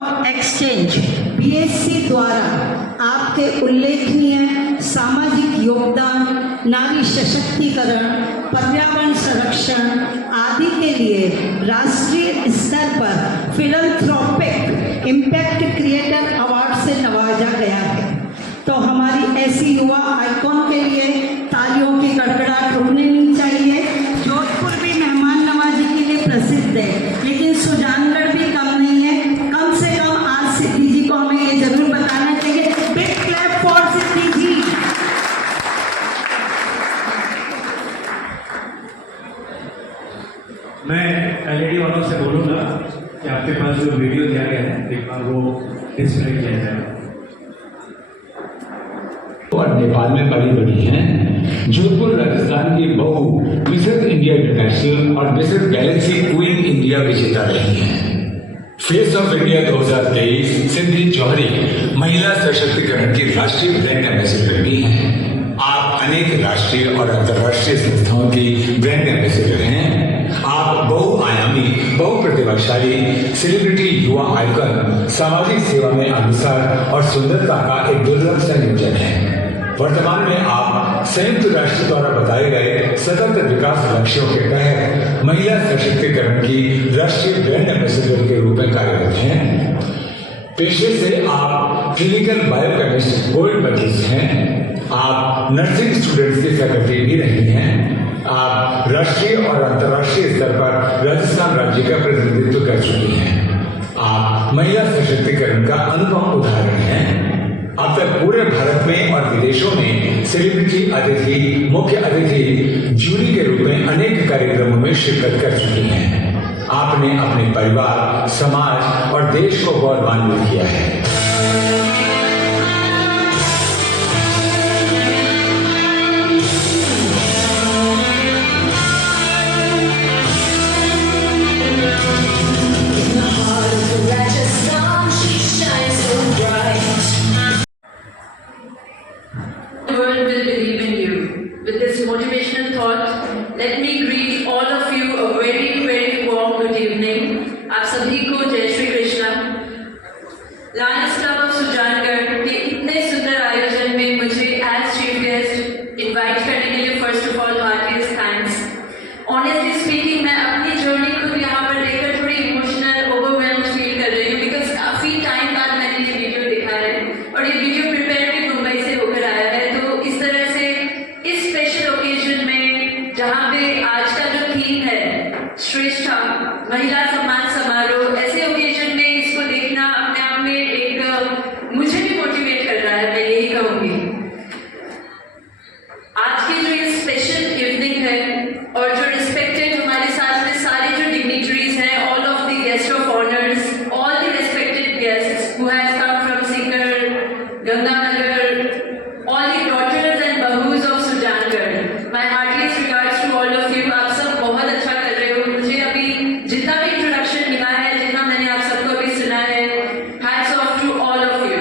Exchange BSc द्वारा आपके उल्लेखनीय सामाजिक योगदान, नारी सशक्तिकरण, पर्यावरण संरक्षण आदि के लिए राष्ट्रीय स्तर पर फिलैंथ्रोपिक इम्पैक्ट क्रिएटर अवार्ड से नवाजा गया है। तो हमारी ऐसी युवा आइकॉन के लिए तालियों की गड़गड़ाहट रुकनी नहीं चाहिए। जोधपुर भी मेहमान नवाजी के लिए प्रसिद्ध है, लेकिन सुजानगढ़ भी कम नहीं है। कम से कम आज सिद्धि जी को हमें ये जरूर बताना चाहिए। बिग क्लैप फॉर सिद्धि जी। मैं एलईडी वालों से बोलूँगा कि आपके पास जो वीडियो दिया गया है एक बार वो डिस्प्ले किया जाए। और नेपाल में पली बड़ी हैं। जोधपुर राजस्थान की बहू मिसेस इंडिया इंटरनेशनल और मिसेस गैलेक्सी क्वीन इंडिया विजेता रही हैं। फेस ऑफ इंडिया 2023 सिद्धि जौहरी महिला सशक्तिकरण की राष्ट्रीय ब्रांड एम्बेसडर भी हैं। आप अनेक राष्ट्रीय और अंतर्राष्ट्रीय संस्थाओं की ब्रांड एम्बेसडर हैं। आप बहुआयामी, बहुप्रतिभाशाली सेलिब्रिटी युवा आइकन, सामाजिक सेवा में अनुसार और सुंदरता का एक दुर्लभ संयोजन है। वर्तमान में आप संयुक्त राष्ट्र द्वारा बताए गए सतत विकास लक्ष्यों के तहत महिला सशक्तिकरण की राष्ट्रीय ब्रांड एम्बेसडर के रूप में कार्यरत हैं। पेशे से आप क्लिनिकल बायोकेमिस्ट गोल्ड मेडलिस्ट हैं। आप नर्सिंग स्टूडेंट्स की फैकल्टी भी रही हैं। आप राष्ट्रीय और अंतर्राष्ट्रीय स्तर पर राजस्थान राज्य का प्रतिनिधित्व कर चुकी हैं। आप महिला सशक्तिकरण का अनुपम उदाहरण हैं। अब तक पूरे भारत में और विदेशों में सेलिब्रिटी अतिथि, मुख्य अतिथि, जूरी के रूप में अनेक कार्यक्रमों में शिरकत कर चुकी हैं। आपने अपने परिवार, समाज और देश को गौरवान्वित किया है। With this motivational thought, let me greet all of you a very, very warm good evening. आप सभी को जय Shri Krishna. Lions club of Sujangarh के इतने सुंदर आयोजन में मुझे एज चीफ गेस्ट इनवाइट करने के लिए first of all heartiest thanks. Honestly speaking, मैं अपनी जर्नी खुद यहाँ पर लेकर थोड़ी इमोशनल, ओवरवेल्म्ड फील कर रही हूँ, बिकॉज काफी टाइम बाद मैंने ये वीडियो देखा है और ये वीडियो प्रिपेयर भी मुंबई से होकर आया है। तो इस तरह से इस स्पेशल ओकेजन में जहाँ पे आज का जो थीम है श्रेष्ठा महिला सम्मान समारोह, ऐसे ओकेजन में इसको देखना अपने आप में एक मुझे भी मोटिवेट कर रहा है, मैं यही कहूँगी। आज की जो ये स्पेशल इवनिंग है और जो रिस्पेक्टेड हमारे साथ में सारे जो डिग्निटरीज हैं, all of the guest of honours, all the respected guests who have come from Sikar, Ganganagar, all the daughters and बहूज of Sujangarh, my heartiest regards to all of you. आप सब बहुत अच्छा कर रहे हो। मुझे अभी जितना भी इंट्रोडक्शन मिला है, जितना मैंने आप सबको अभी सुना है, hats off to all of you.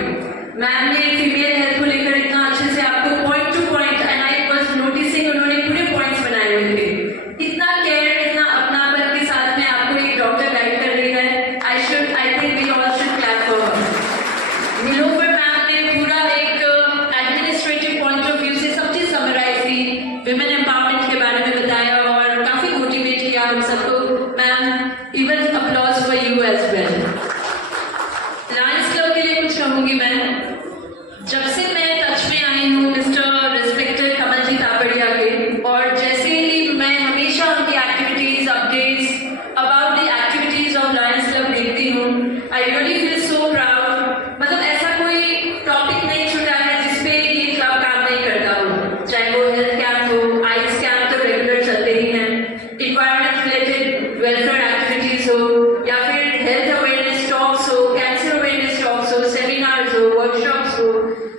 Ma'am ने फीमेल हेल्थ को लेकर इतना अच्छे से आपको point to point, and I was noticing, उन्होंने पूरे पॉइंट्स बनाए हुए थे। इतना केयर, इतना अपनापन के साथ में आपको एक डॉक्टर गाइड कर रही है। I think we all should clap for her. Nilofar ma'am ने पूरा एक एडमिनिस्ट्रेटिव पॉइंट ऑफ व्यू से सब चीज समराइज की, विमेन एम्पावरमेंट के बारे में बताया और काफी मोटिवेट किया हम सबको। Ma'am, even applause for you as well. Lions Club के लिए कुछ कहूंगी मैं। जब से मैं टच में आई हूँ मिस्टर रिस्पेक्टेड कमलजीत तापड़िया के, और जैसे ही मैं हमेशा उनकी activities, updates about the activities of Lions club देखती हूँ, I really feel so proud. मतलब ऐसा कोई टॉपिक नहीं छूटा है जिसपे ये क्लब काम नहीं करता हो, चाहे वो हेल्थ कैंप हो, आइस कैंप तो रेगुलर चलते ही हैं, इन्वायरमेंट रिलेटेड वेलफेयर एक्टिविटीज हो, या फिर हेल्थ अवेयरनेस टॉक्स हो, कैंसर अवेयरनेस टॉक्स हो, सेमिनार्स हो, वर्कशॉप्स हो,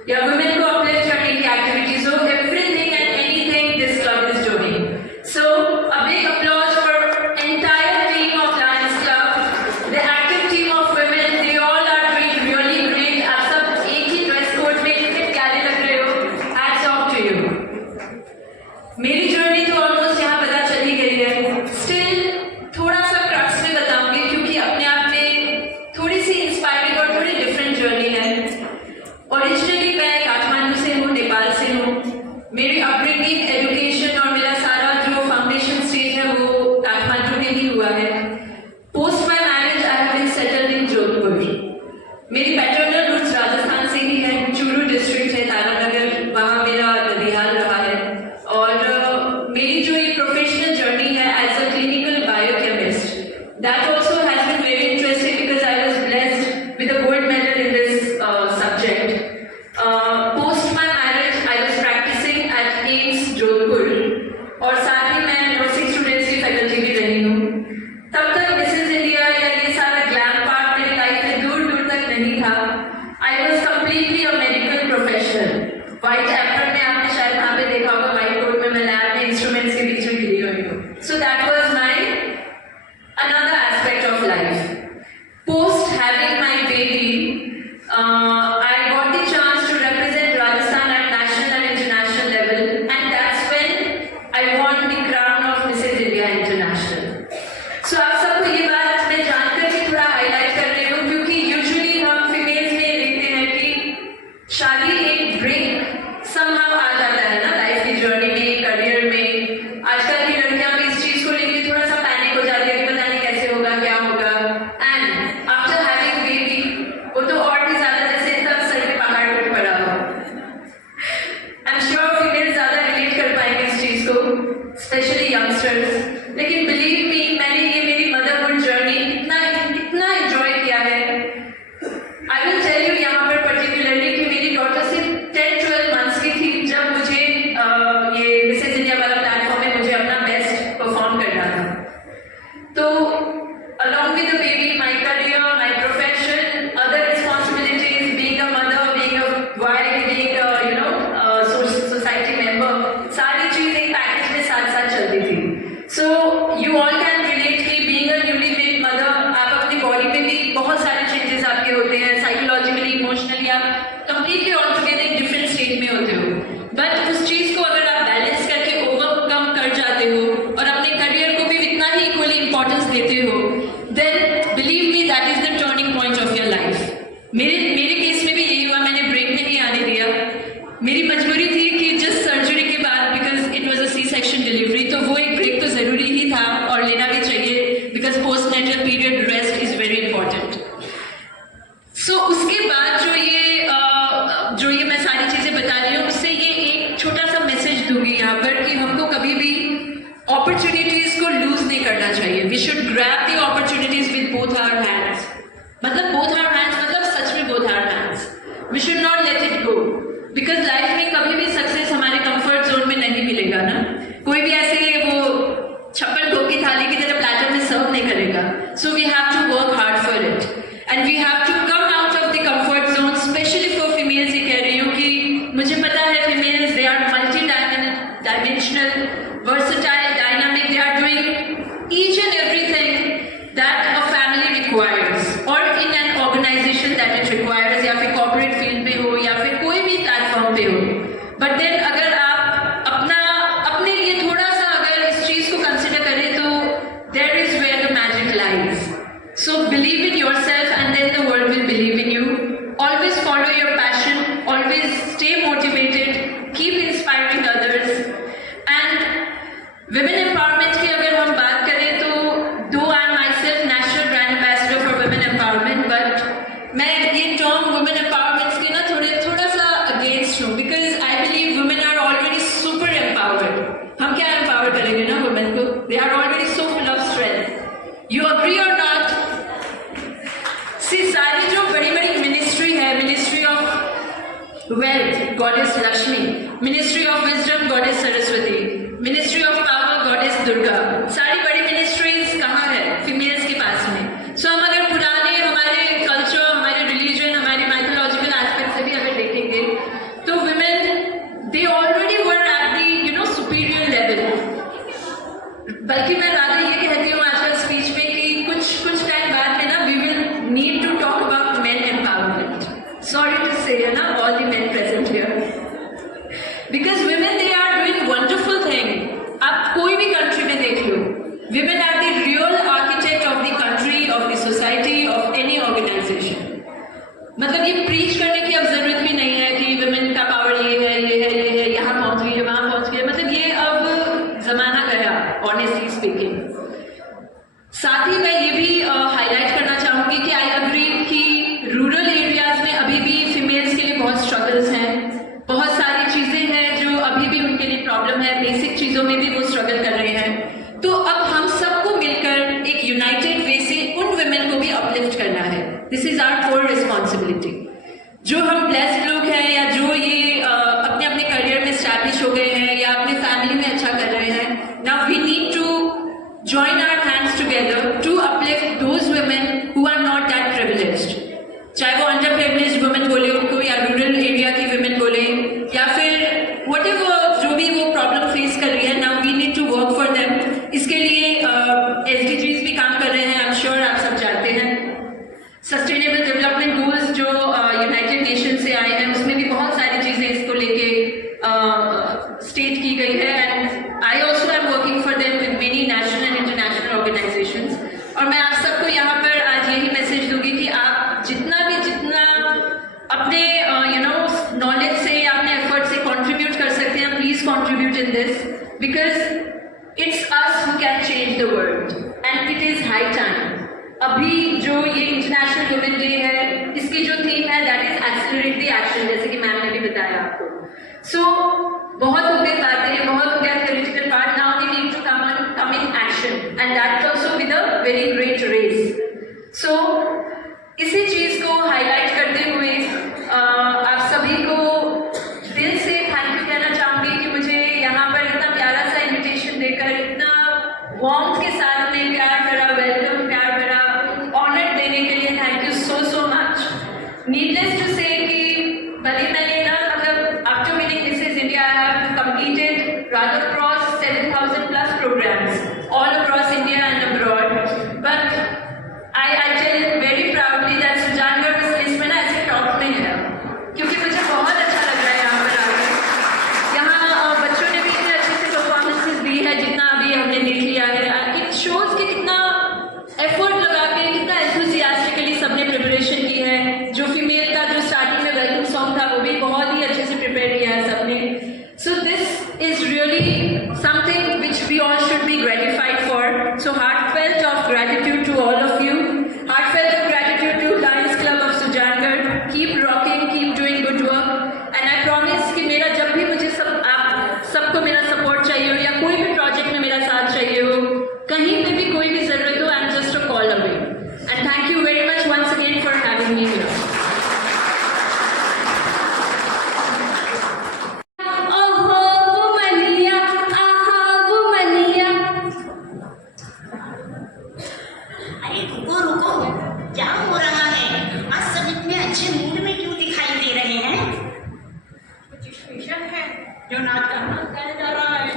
या वुमेन को अपलिफ्ट करने की एक्टिविटीज हो, everything and anything this club is doing. So a big applause for entire team of Lions club, the active team of women, they all originally मैं काठमांडू से हूँ, नेपाल से हूँ। मेरी अपब्रिंगिंग, एजुकेशन और मेरा सारा जो फाउंडेशन स्टेज है वो काठमांडू में ही हुआ है। Post my marriage I have been settled in Jodhpur. मेरी पैटर्नल रूट्स राजस्थान से ही है, चूरू डिस्ट्रिक्ट है, तारानगर, वहाँ मेरा नदियाल रहा है। और मेरी जो ये प्रोफेशनल जर्नी है as a clinical biochemist, that also has been very interesting because I was blessed with a gold medal in this subject. Post my marriage I was practising at AIIMS Jodhpur और साथ ही मैं नर्सिंग स्टूडेंट्स की faculty भी रही हूँ। तब तक Mrs India या ये सारा ग्लैम पार्ट मेरी लाइफ में दूर दूर तक नहीं था। I was completely a medical professional. White apron में आपने शायद वहाँ पे देखा होगा, व्हाइट कोट में मैं लैब में इंस्ट्रूमेंट्स के बीच में गिरी हुई हूँ। So that was my another aspect of life. Post having my baby, I got the chance to represent Rajasthan at national and international level, and that's when I won the crown of Mrs. India International. So आप सबको ये बात मैं जानकर भी थोड़ा highlight कर रही हूँ क्योंकि यूजुअली हम फीमेल्स में देखते हैं कि शादी एक ब्रेक समहाउ आ जाता है ना लाइफ की जर्नी में, करियर में। आजकल की लड़कियां भी इस चीज को लेकर थोड़ा सा पैनिक हो जाती है कि पता नहीं कैसे होगा, क्या होगा। एंड आफ्टर हैविंग बेबी वो तो और भी ज्यादा जैसे तब सर पे पहाड़ टूट पड़ा हो। आई एम श्योर फीमेल ज्यादा रिलेट कर पाएंगे इस चीज को, स्पेशली यंगस्टर्स। लेकिन बिलीव मी, मैंने ये मेरी मदरहुड जर्नी इतना एंजॉय किया है। आई विल टेल यू यहाँ पर पर्टिकुलरली कि मेरी डॉटर सिर्फ 10-12 मंथ्स की थी जब मुझे ये मिसेज इंडिया वाला प्लेटफॉर्म में मुझे अपना बेस्ट परफॉर्म करना था। तो along with the baby, my career, my profession, other responsibilities, being a mother, being a wife, being a society member, सारी चीजें एक पैकेज में साथ साथ चलती थी। So you all can relate कि being a newly made mother, आप अपनी बॉडी में भी बहुत सारे चेंजेस आपके होते हैं, साइकोलॉजिकली, इमोशनली आप कंप्लीटली ऑल टुगेदर एक डिफरेंट स्टेट में होते हो। बट उस चीज को अगर आप बैलेंस करके ओवरकम कर जाते हो और अपने करियर को भी इतना ही इक्वली इंपॉर्टेंस देते हो, then believe me that is the turning point of your life. मेरे केस में भी यही हुआ, मैंने ब्रेक में नहीं आने दिया। मेरी मजबूरी थी कि जस्ट सर्जरी के बाद, because it was a C section delivery, तो वो एक ब्रेक तो जरूरी ही था और लेना भी चाहिए because post natal period rest is very important. So उसके बाद जो ये मैं सारी चीजें बता रही हूँ, उससे ये एक छोटा सा मैसेज दूंगी यहाँ पर कि हमको कभी भी अपॉर्चुनिटीज को लूज नहीं करना चाहिए। We should grab the opportunities with both our hands. मतलब बोथ आवर हैंड्स मतलब सच में both our hands. We should not let it go because life में कभी भी सक्सेस हमारे कंफर्ट जोन में नहीं मिलेगा ना। कोई भी ऐसे वो छप्पन भोग की थाली की तरह प्लेटर में सर्व नहीं करेगा। So we have to work hard for it and we have to come out of the comfort zone, especially for females. ये कह रही हूँ कि मुझे पता है females they are multi dimensional, versatile, dynamic, they are doing each and everything that a family requires or in an organization that it requires, या फिर corporate field पे हो या फिर कोई भी platform पे हो। But then अगर आप अपने लिए थोड़ा सा अगर इस चीज को consider करें तो there is where the magic lies. So believe in yourself and then the world will believe in you. Always follow your passion, always stay motivated, keep inspiring others. And women empowerment की अगर हम बात करें तो though I am myself national brand ambassador for women empowerment, but मैं ये term women empowerment की ना थोड़ा सा against हूँ because I believe women are already super empowered. हम क्या empower करेंगे ना women को? They are already so full of strength. You agree or not? See, सारी जो बड़ी ministry है, Ministry of Wealth, Goddess Lakshmi, Ministry of Wisdom, Goddess Saraswati, Ministry of Power, Goddess Durga, सारी बड़ी मिनिस्ट्रीज कहाँ है? फीमेल्स के पास में। सो हम अगर पुराने हमारे कल्चर, हमारे रिलीजन, हमारे माइथोलॉजिकल एस्पेक्ट से भी अगर देखेंगे तो women they already were at the superior level. बल्कि मैं राधा ये कहती हूँ आजकल स्पीच में कि कुछ टाइम बाद में ना we will need to talk about men empowerment. Sorry to say, है ना, all the men present here. Because women they are doing wonderful thing. आप कोई भी कंट्री में देख लो, women are the real architect of the country, of the society, of any organization. मतलब ये preach करने की अब जरूरत भी नहीं है आवर कोर रिस्पॉन्सिबिलिटी। जो हम ब्लेस्ड लोग हैं या जो ये अपने अपने करियर में स्टैब्लिश हो गए हैं या अपने फैमिली में अच्छा कर रहे हैं, now we need to join our hands together to uplift those women who are not that privileged, चाहे वो अंडर प्रिविलेज्ड वुमेन बोले उनको या रूरल एरिया की वुमेन बोले या फिर whatever जो भी वो प्रॉब्लम फेस कर रही है, now we need to work for them. इसके लिए SDGs भी काम कर रहे हैं, आई एम श्योर आप सब जानते हैं। सस्टेनेबल डेवलपमेंट गोल्स जो यूनाइटेड नेशन से आए हैं उसमें भी बहुत सारी चीजें इसको लेके स्टेट की गई है, and I also am working for them with many national and international organisations. और मैं आप सबको यहाँ पर आज यही मैसेज दूंगी कि आप जितना अपने नॉलेज से या अपने एफर्ट से कंट्रीब्यूट कर सकते हैं, please contribute in this, because it's us who can change the world and it is high time. अभी जो ये इंटरनेशनल वुमेन डे है, इसकी जो थीम है that is accelerate the action, जैसे कि मैम ने भी बताया आपको। सो बहुत हो गई बातें, बहुत हो गया theoretical part, now we need to come in action and that also with a very great race. So इसी चीज को हाईलाइट करते हुए आप सभी को दिल से थैंक यू कहना चाहूंगी कि मुझे यहाँ पर इतना प्यारा सा इन्विटेशन देकर, इतना वार्मथ के साथ में प्यार भरा वेलकम, प्यार भरा ऑनर देने के लिए thank you so much. Needless to say कि भले मैंने ना मतलब after winning Mrs India I have completed rather across 7,000 plus programs all across India and abroad, but I tell very proudly that Sujangarh इस लिस्ट में ना ऐसे टॉप में है, क्योंकि मुझे बहुत अच्छा लग रहा है यहाँ पर आकर। यहाँ बच्चों ने भी इतने अच्छे से परफॉर्मेंसेस दी है, जितना अभी हमने देख लिया है। इट शोज कि कितना एफर्ट लगा के, कितना एंथुसियास्टिकली सबने प्रिपरेशन की है। जो फीमेल का जो स्टार्टिंग में वेलकम सॉन्ग था वो भी बहुत ही अच्छे से प्रिपेयर किया है सबने। So this is really something which we all should be gratified for. So heartfelt of gratitude to all of you. Heartfelt of gratitude to Lions Club of Sujangarh. Keep rocking, keep doing good work. And I promise कि मेरा जब भी मुझे आप सबको मेरा support चाहिए हो या कोई भी प्रोजेक्ट में मेरा साथ चाहिए हो, कहीं पे भी कोई भी जरूरत हो, I am just a call away. And thank you very much once again for having me here. जो नाच का नाच गाया जा रहा है।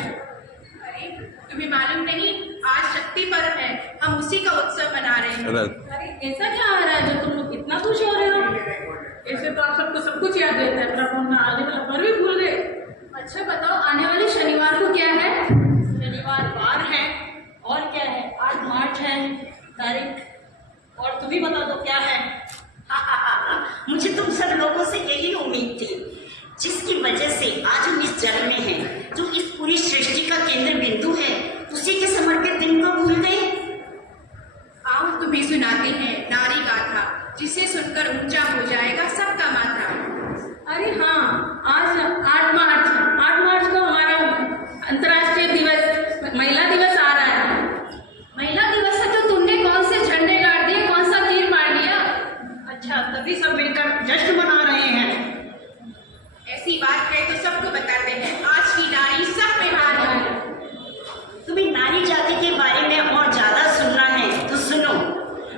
अरे तुम्हें मालूम नहीं, आज शक्ति पर्व है, हम उसी का उत्सव मना रहे हैं। अरे ऐसा क्या आ रहा है जो तुम लोग इतना खुश हो रहे हो? ऐसे तो आप सबको सब कुछ याद रहता है, पर हम आने वाला पर्व भी भूल गए। अच्छा बताओ, आने वाले शनिवार को क्या है? शनिवार वार है, और क्या है? 8 मार्च है तारीख, और तुम ही बता दो क्या है? मुझे तुम सब लोगों से यही उम्मीद थी, जिसकी वजह से आज हम इस जग में हैं, जो इस पूरी सृष्टि का केंद्र बिंदु है, उसी के समर्पित दिन को भूल गए। आओ तुम्हें सुनाते हैं नारी गाथा, जिसे सुनकर ऊंचा हो जाएगा सबका माथा। अरे हाँ, आज 8 मार्च को हमारा अंतर्राष्ट्रीय दिवस, महिला दिवस आ रहा है। महिला दिवस है तो तुमने कौन से झंडे गाड़ दिए, कौन सा तीर मार दिया? अच्छा, तभी सब मिलकर जश्न मना रहे हैं। ऐसी बात है तो सबको बताते हैं, आज की नारी सब में हार है। तुम्हें नारी जाति के बारे में और ज्यादा सुनना है तो सुनो,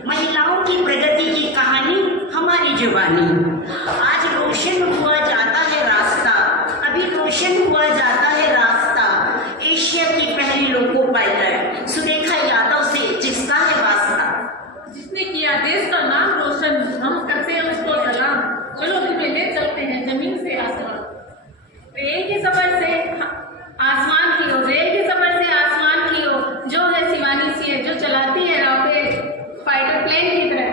महिलाओं की प्रगति की कहानी हमारी जुबानी। आज रोशन हुआ जाता है रास्ता, अभी रोशन हुआ जाता है रास्ता, एशिया की पहली लोको पायलट सुरेखा यादव से जिसका है वास्ता। जिसने किया देश का नाम रोशन, हम करते हैं उसको सलाम। चलो तुम्हें ले चलते हैं जमीन से आसमान, रेल के सफर से आसमान की हो, रेल के सफर से आसमान की हो, जो है शिवानी सी है, जो चलाती है रॉकेट फाइटर प्लेन की तरह।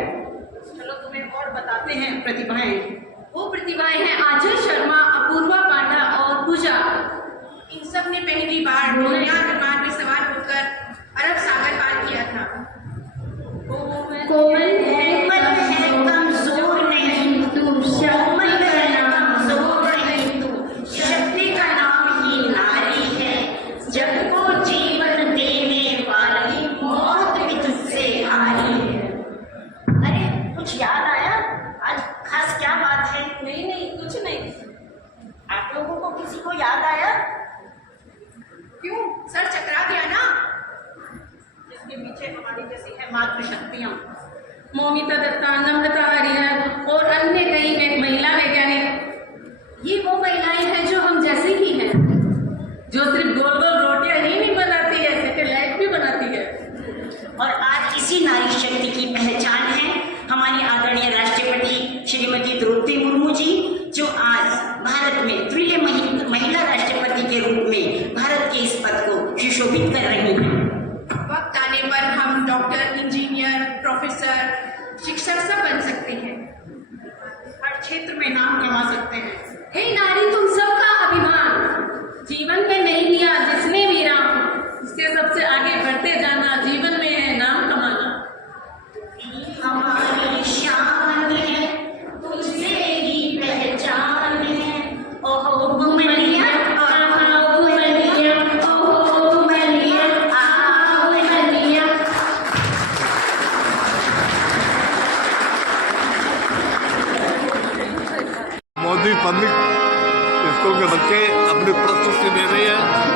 चलो तुम्हें और बताते हैं प्रतिभाएं। वो प्रतिभाएं हैं आंचल शर्मा, अपूर्वा पांडा और पूजा। इन सब ने पहली बार डोरिया विमान में सवार होकर अरब सागर पार किया था। कोमल है कमजोर नहीं तू, कोमल है कमजोर नहीं तू, शक्ति का नाम ही नारी है, जग को जीवन देने वाली, मौत भी तुझसे हारी है। अरे कुछ याद आया? मोमिता दत्ता, नम्रता हरिहर और अन्य कई महिला वैज्ञानिक। ये वो महिलाएं हैं जो हम जैसे ही हैं, जो सिर्फ गोल गोल रोटियां ही नहीं बनाती है, सैटेलाइट भी बनाती है। और आज इसी नारी शक्ति की पहचान है हमारी आदरणीय राष्ट्रपति श्रीमती द्रौपदी मुर्मू जी, जो आज भारत में तृतीय महिला राष्ट्रपति के रूप में भारत के इस पद को सुशोभित कर रही हैं। वक्त आने पर हम डॉक्टर, इंजीनियर, प्रोफेसर, शिक्षक सब बन सकते हैं, हर क्षेत्र में नाम कमा सकते हैं। हे नारी, तुम सबका अभिमान जीवन में नहीं लिया जिसने भी राम, इससे सबसे आगे बढ़ते जाना, जीवन में है नाम कमाना। हमारी शान है, तुझसे ही पहचान है। ओहो घुमलिया, आओ घुमलिया, ओहो घुमलिया, आओ घुमलिया। मोदी पब्लिक स्कूल के बच्चे अपनी प्रस्तुति दे रहे हैं।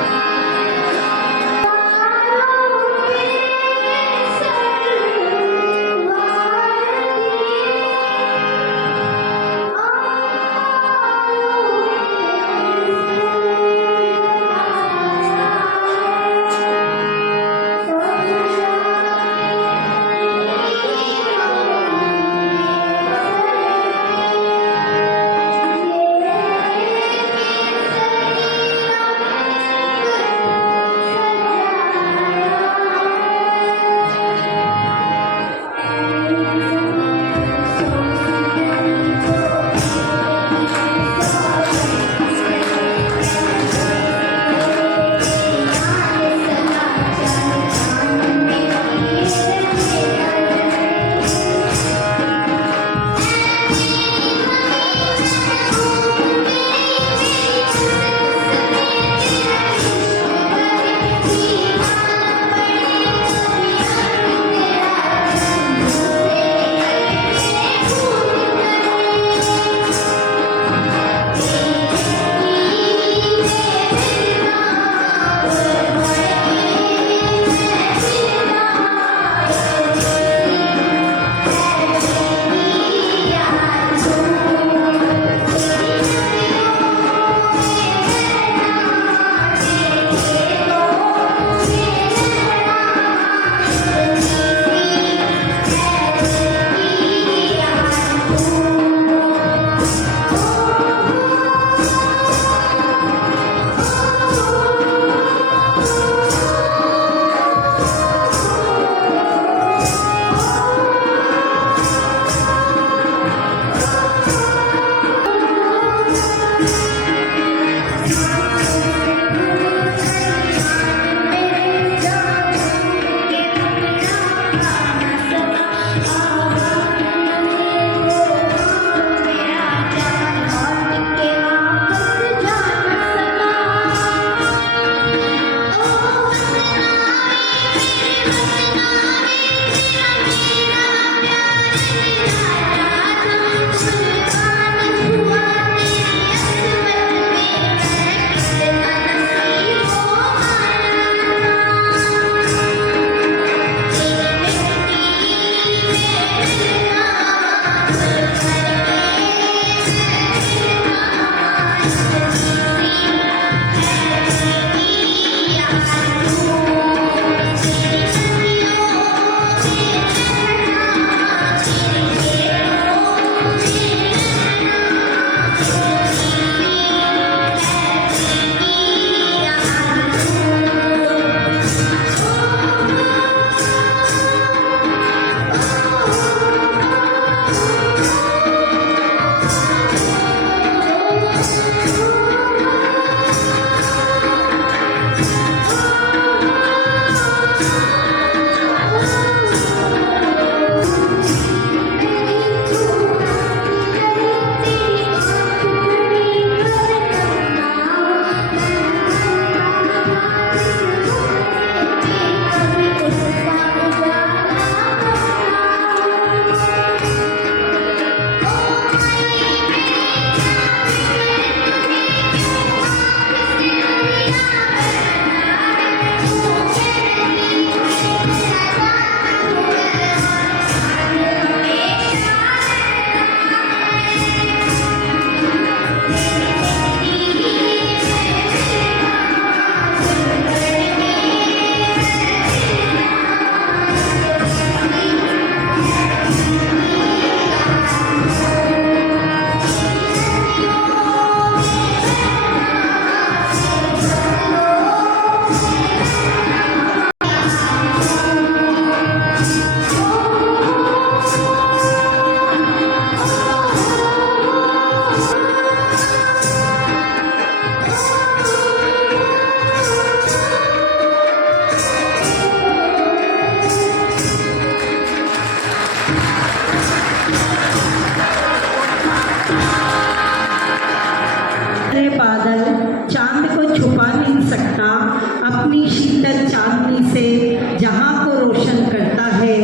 से जहाँ को रोशन करता है,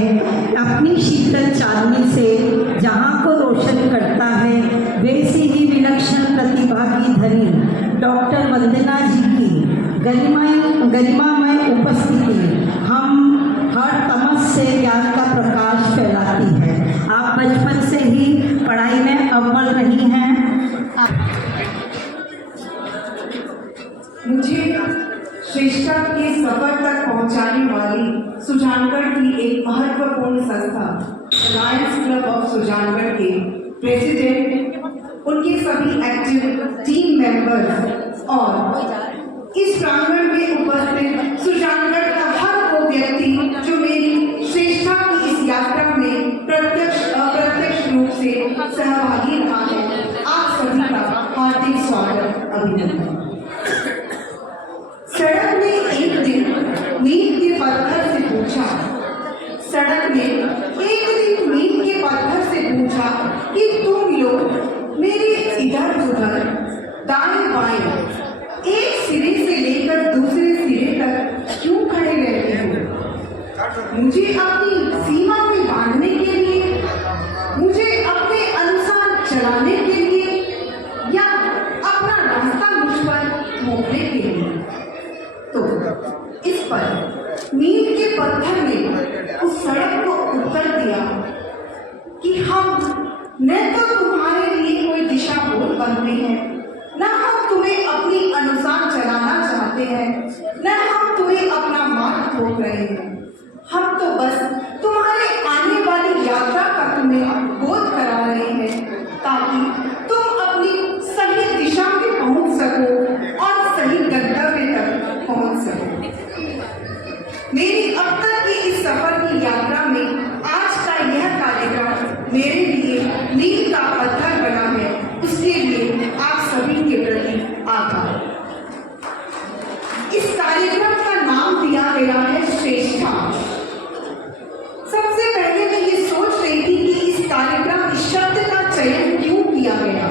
अपनी शीतल चांदनी से जहाँ को रोशन करता है, वैसी ही विलक्षण प्रतिभा की धनी डॉक्टर वंदना जी की गरिमामय उपस्थिति हम हर तमस से ज्ञान का प्रकाश फैलाती है। आप बचपन से ही पढ़ाई में अव्वल रही हैं। मुझे श्रेष्ठता के सफर तक पहुंचाने वाली सुजानगढ़ की एक महत्वपूर्ण संस्था लायंस क्लब ऑफ सुजानगढ़ के प्रेसिडेंट, उनके सभी एक्टिव टीम मेंबर्स और इस प्रांगण में उपस्थित सुजानगढ़ का हर वो व्यक्ति जो मेरी श्रेष्ठता की इस यात्रा में प्रत्यक्ष अप्रत्यक्ष रूप से सहभागी रहा है, आप सभी का हार्दिक स्वागत, अभिनंदन। सड़क ने एक दिन मीट के पत्थर से पूछा, सड़क ने एक दिन मीट के पत्थर से पूछा कि तुम लोग मेरे इधर उधर दाएं बाएं एक सिरे से लेकर दूसरे सिरे तक क्यों खड़े रहते हो? मुझे अपनी सीमा में बांधने के लिए, मुझे अपने अनुसार चलाने के लिए या अपना रास्ता मुझ पर मोड़ने के लिए? तो इस पर मीट के पत्थर ने उस सड़क को उत्तर दिया कि हम न तो तुम्हारे लिए कोई दिशा बोल बनते हैं, न हम तुम्हें अपनी अनुसार चलाना चाहते हैं, न हम तुम्हें अपना मार्ग थोप रहे हैं। हम तो बस तुम्हारे आने वाली यात्रा का तुम्हें बोध करा रहे हैं ताकि तुम अपनी सही दिशा में पहुंच सको और सही गंतव्य तक पहुंच सको। मेरी अब तक की इस सफर की यात्रा में आज का यह कार्यक्रम मेरे लिए मील का पत्थर बना है, उसके लिए आप सभी के प्रति आभार। इस कार्यक्रम का नाम दिया गया है श्रेष्ठता। सबसे पहले मैं ये सोच रही थी कि इस कार्यक्रम इस शब्द का चयन क्यों किया गया,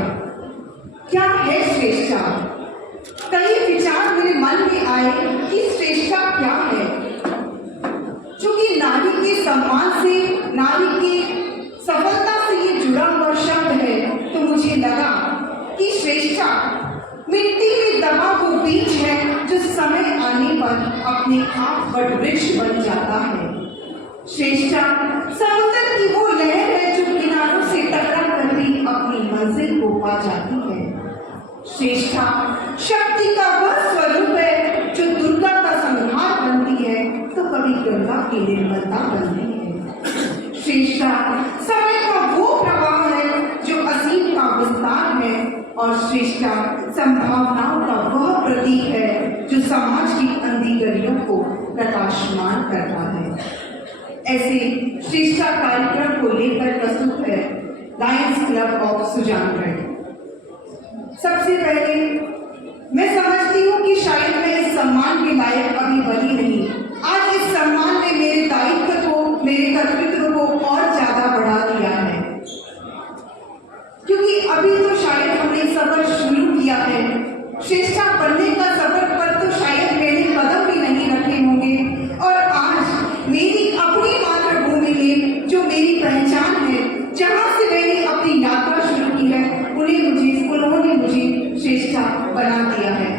क्या है श्रेष्ठता। कई विचार मेरे मन में आए कि श्रेष्ठता क्या है। चूंकि नारी के सम्मान से, नारी की सफलता से ये जुड़ा हुआ शब्द है, तो मुझे लगा कि श्रेष्ठता मिट्टी में दबा वो बीज है जो समय आने पर अपने आप वटवृक्ष बन जाता है। श्रेष्ठता समुद्र की वो लहर है जो किनारों से टकरा कर भी अपनी मंजिल को पा जाती है। श्रेष्ठता शक्ति का वह स्वरूप है जो दुर्गा का संहार बनती है तो कभी गंगा की निर्मलता बनती है। श्रेष्ठता समय का वो प्रवाह है जो असीम का विस्तार है और श्रेष्ठता संभावनाओं का वह प्रतीक है जो समाज की अंधेरियों को प्रकाशमान करता है। ऐसे श्रेष्ठता कार्यक्रम को लेकर प्रस्तुत है लायंस क्लब ऑफ सुजानगढ़। सबसे पहले मैं समझती हूँ कि शायद मैं इस सम्मान के लायक अभी बनी नहीं। आज इस सम्मान ने मेरे दायित्व को, मेरे कर्तव्य को और ज्यादा बढ़ा दिया है, क्योंकि अभी तो शायद हमने सफर शुरू किया है। श्रेष्ठता बनने का सफर पर तो शायद मैंने कदम भी नहीं रखे होंगे और आज मेरी अपनी मातृभूमि में जो मेरी पहचान है, जहाँ से मैंने अपनी यात्रा शुरू की है, उन्होंने मुझे श्रेष्ठता बना दिया है।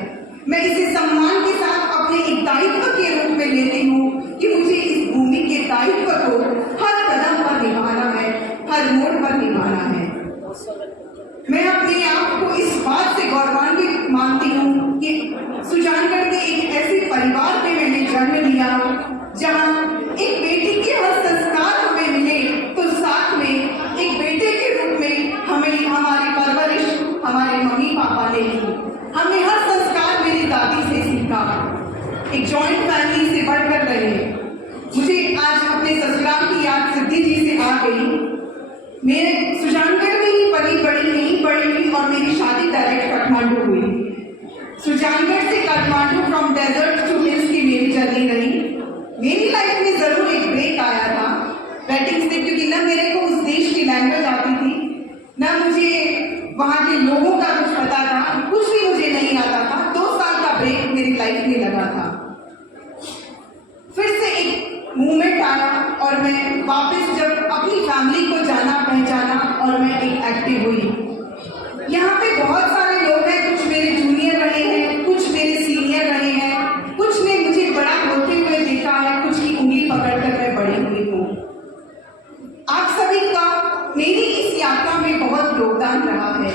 मैं इसे सम्मान के साथ अपने एक दायित्व के रूप में लेती हूँ कि मुझे इस भूमि के दायित्व को हर कदम पर निभाना है, हर मोड़ पर निभाना है। मैं अपने आप को इस बात से गौरवान्वित मानती हूँ कि सुजानगढ़ के एक ऐसे परिवार में मैंने जन्म लिया जहाँ एक बेटी के हर संस्कार हमें मिले तो साथ में एक बेटे के रूप में हमें हमारी परवरिश हमारे मम्मी पापा ने की। हमने हर संस्कार मेरी दादी से सीखा। एक जॉइंट फैमिली से बढ़कर रहे। मुझे आज अपने ससुराल की याद सिद्धि जी से आ गई। मेरे सुजानगढ़ में ही पली बड़ी यहीं पड़ी हुई और मेरी शादी डायरेक्ट काठमांडू हुई। सुजानगढ़ से Kathmandu from desert to hills की मेरी जर्नी रही। मेरी लाइफ में जरूर एक ब्रेक आया था वेडिंग से, क्योंकि न मेरे को उस देश की लैंग्वेज आती थी, न मुझे वहाँ के लोगों का कुछ पता था, कुछ भी मुझे नहीं आता था। 2 साल का ब्रेक मेरी लाइफ में लगा था। फिर यहाँ पे बहुत सारे लोग हैं, कुछ मेरे जूनियर रहे हैं, कुछ मेरे सीनियर रहे हैं, कुछ ने मुझे बड़ा होते हुए देखा है, कुछ की उंगली पकड़कर मैं बड़ी हुई हूँ। आप सभी का मेरी इस यात्रा में बहुत योगदान रहा है।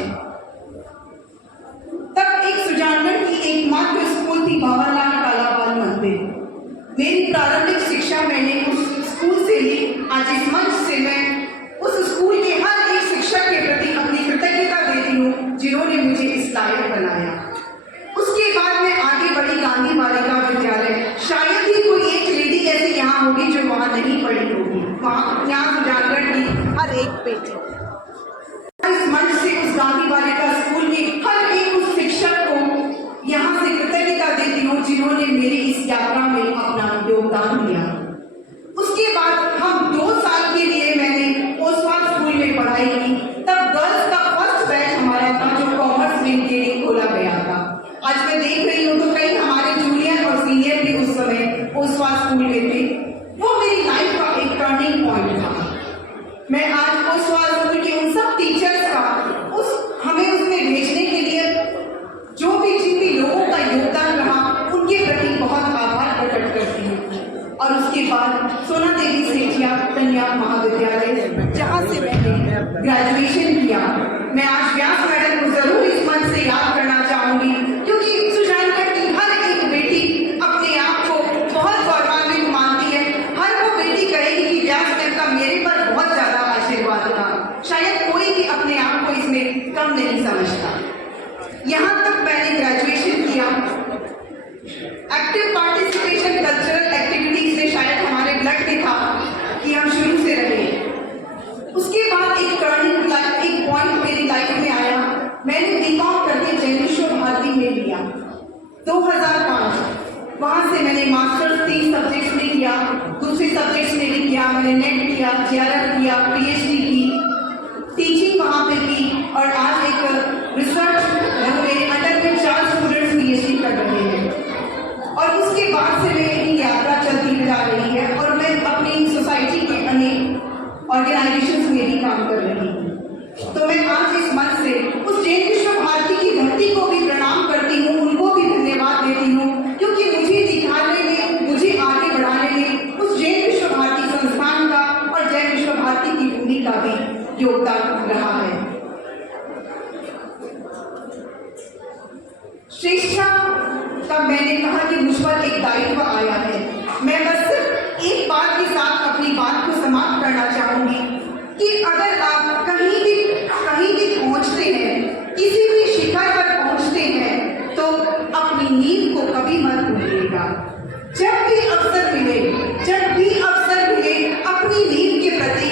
तब एक सुजानगढ़ की एकमात्र स्कूल थी भंवरलाल कालाबाल मंदिर। मेरी प्रारंभिक शिक्षा मैंने उस स्कूल से ली। आज इस मंच से मैं उस स्कूल के हर एक शिक्षक के प्रति अपनी कृतज्ञता देती हूँ जिन्होंने मुझे इस लायक बनाया। उसके बाद मैं आगे बढ़ी गांधी बालिका विद्यालय। शायद ही कोई एक लेडी ऐसी यहाँ होगी जो वहाँ नहीं पढ़ी होगी। वहाँ यहाँ सुजानगढ़ की हर एक बेटी। इस मंच से उस गांधी बालिका स्कूल के हर एक उस शिक्षक को यहाँ से कृतज्ञता देती हूँ जिन्होंने मेरी इस यात्रा में अपना योगदान दिया। उसके बाद हम 2 साल के लिए मैंने ओसवाल स्कूल में पढ़ाई की। तब गर्ल्स का फर्स्ट बैच हमारा था जो कॉमर्स विंग के लिए खोला गया था। आज मैं देख रही हूँ तो कई हमारे जूनियर और सीनियर भी उस समय ओसवाल स्कूल में थे। वो मेरी लाइफ का एक टर्निंग पॉइंट था। मैं आज ओसवाल स्कूल के उन सब टीचर्स का हमें उसमें भेजने के लिए जो भी जिन भी लोगों का योगदान रहा उनके प्रति बहुत आभार प्रकट करती हूँ। और उसके बाद सोना देवी सेठिया कन्या महाविद्यालय जहाँ से मैंने ग्रेजुएशन किया। मैं आज व्यास मैडम को जरूर इस मंच से याद करना चाहूंगी क्योंकि सुजानगढ़ की हर एक बेटी अपने आप को बहुत गौरवान्वित मानती है। हर वो बेटी कहेगी कि व्यास मैम का मेरे पर बहुत ज्यादा आशीर्वाद था। शायद कोई भी अपने आप को इसमें कम नहीं समझता। यहाँ तक मैंने ग्रेजुएशन किया। एक्टिव पार्टिसिपेशन कल्चरल एक्टिविटीज में शायद हमारे ब्लड में था कि हम शुरू से रहे। उसके बाद एक टर्निंग एक पॉइंट मेरी लाइफ में आया। मैंने बीकॉम करके जैन विश्व भारती में लिया 2005। वहाँ से मैंने मास्टर्स 3 सब्जेक्ट्स में किया। दूसरे सब्जेक्ट्स में भी किया। मैंने नेट किया, जेआरएफ किया, पीएचडी की, टीचिंग वहाँ पे की। और आज एक रिसर्च मेरे अंडर में 4 स्टूडेंट्स पीएचडी कर रहे हैं। और उसके बाद से मेरी यात्रा चलती जा रही है और मैं अपनी सोसाइटी के अनेक ऑर्गेनाइजेशंस में भी काम कर रही हूँ। तो मैं आज इस मंच से उस जैन विश्व भारती की धरती को भी प्रणाम करती हूँ, उनको भी धन्यवाद देती हूँ क्योंकि मुझे दिखाने में, मुझे आगे बढ़ाने में उस जैन विश्व भारती संस्थान का और जैन विश्व भारती की भूमि का भी योगदान रहा है। श्रेष्ठा तब मैंने कहा कि मुझ पर एक दायित्व आया है। मैं बस सिर्फ एक बात के साथ अपनी बात को समाप्त करना चाहूंगी कि अगर आप कहीं भी पहुंचते हैं, किसी भी शिखर पर पहुंचते हैं, तो अपनी नींव को कभी मत भूलिएगा। जब भी अवसर मिले अपनी नींव के प्रति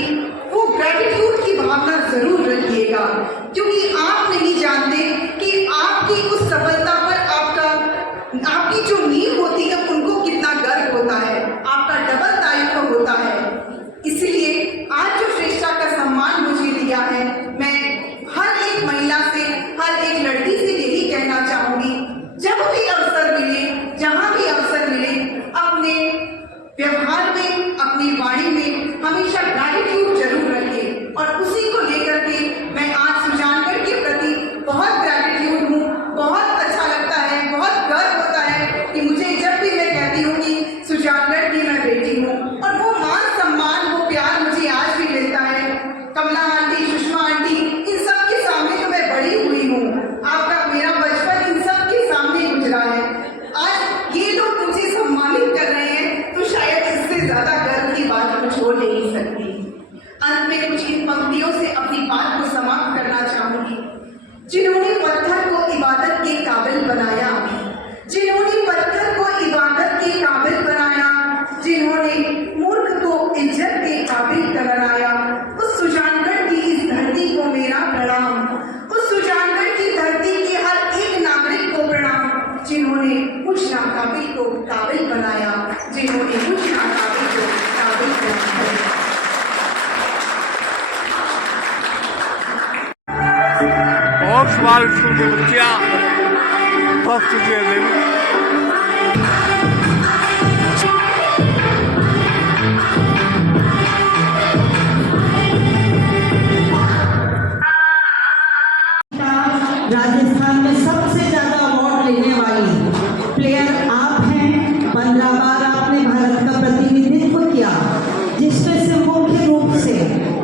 वो ग्रेटिट्यूड की भावना जरूर रखिएगा क्योंकि आप नहीं जानते कि आपकी उस सफलता पर आपकी जो नींव होती है उनको कितना गर्व होता है, आपका डबल दायित्व होता है। इसलिए आज जो श्रेष्ठा का सम्मान मुझे दिया है, मैं हर एक महिला से, हर एक लड़की से यही कहना चाहूंगी, जब भी अवसर मिले, जहां भी अवसर मिले, अपने व्यवहार में, अपनी वाणी में हमेशा ग्रेटिट्यूड जरूर रखें। और उसी को लेकर के मैं आज सुजानगढ़ के प्रति बहुत ग्रेटिट्यूड हूँ। बहुत अच्छा लगता है, बहुत गर्व होता है कि मुझे जब भी मैं कहती हूँ कि सुजानगढ़ की मैं बेटी हूँ, और वो मान सम्मान, वो प्यार मुझे आज भी मिलता है। कमला आंटी, सुषमा आंटी, इन सब के सामने तो मैं बड़ी हुई हूँ। आपका मेरा बचपन इन सब के सामने गुजरा है। आज ये लोग मुझे सम्मानित कर रहे हैं तो शायद इससे ज्यादा गर्व की बात कुछ हो नहीं सकती। अंत में कुछ इन पंक्तियों से अपनी बात को समाप्त करना चाहूंगी। जिन्होंने पत्थर को इबादत के काबिल बनाया, जिन्होंने पत्थर को इबादत के काबिल बनाया, जिन्होंने मूर्ख को इज्जत के काबिल बनाया, उस सुजानगढ़ की इस धरती को मेरा प्रणाम। उस सुजानगढ़ की धरती के हर एक नागरिक को प्रणाम जिन्होंने कुछ नाकाबिल को काबिल बनाया, जिन्होंने कुछ नाकाबिल को काबिल बनाया। और सवाल स्कूल के बच्चियाँ फर्स्ट ग्रेड राजस्थान में सबसे ज़्यादा अवार्ड लेने वाली प्लेयर आप हैं। 15 बार आपने भारत का प्रतिनिधित्व किया, जिसमें से मुख्य रूप से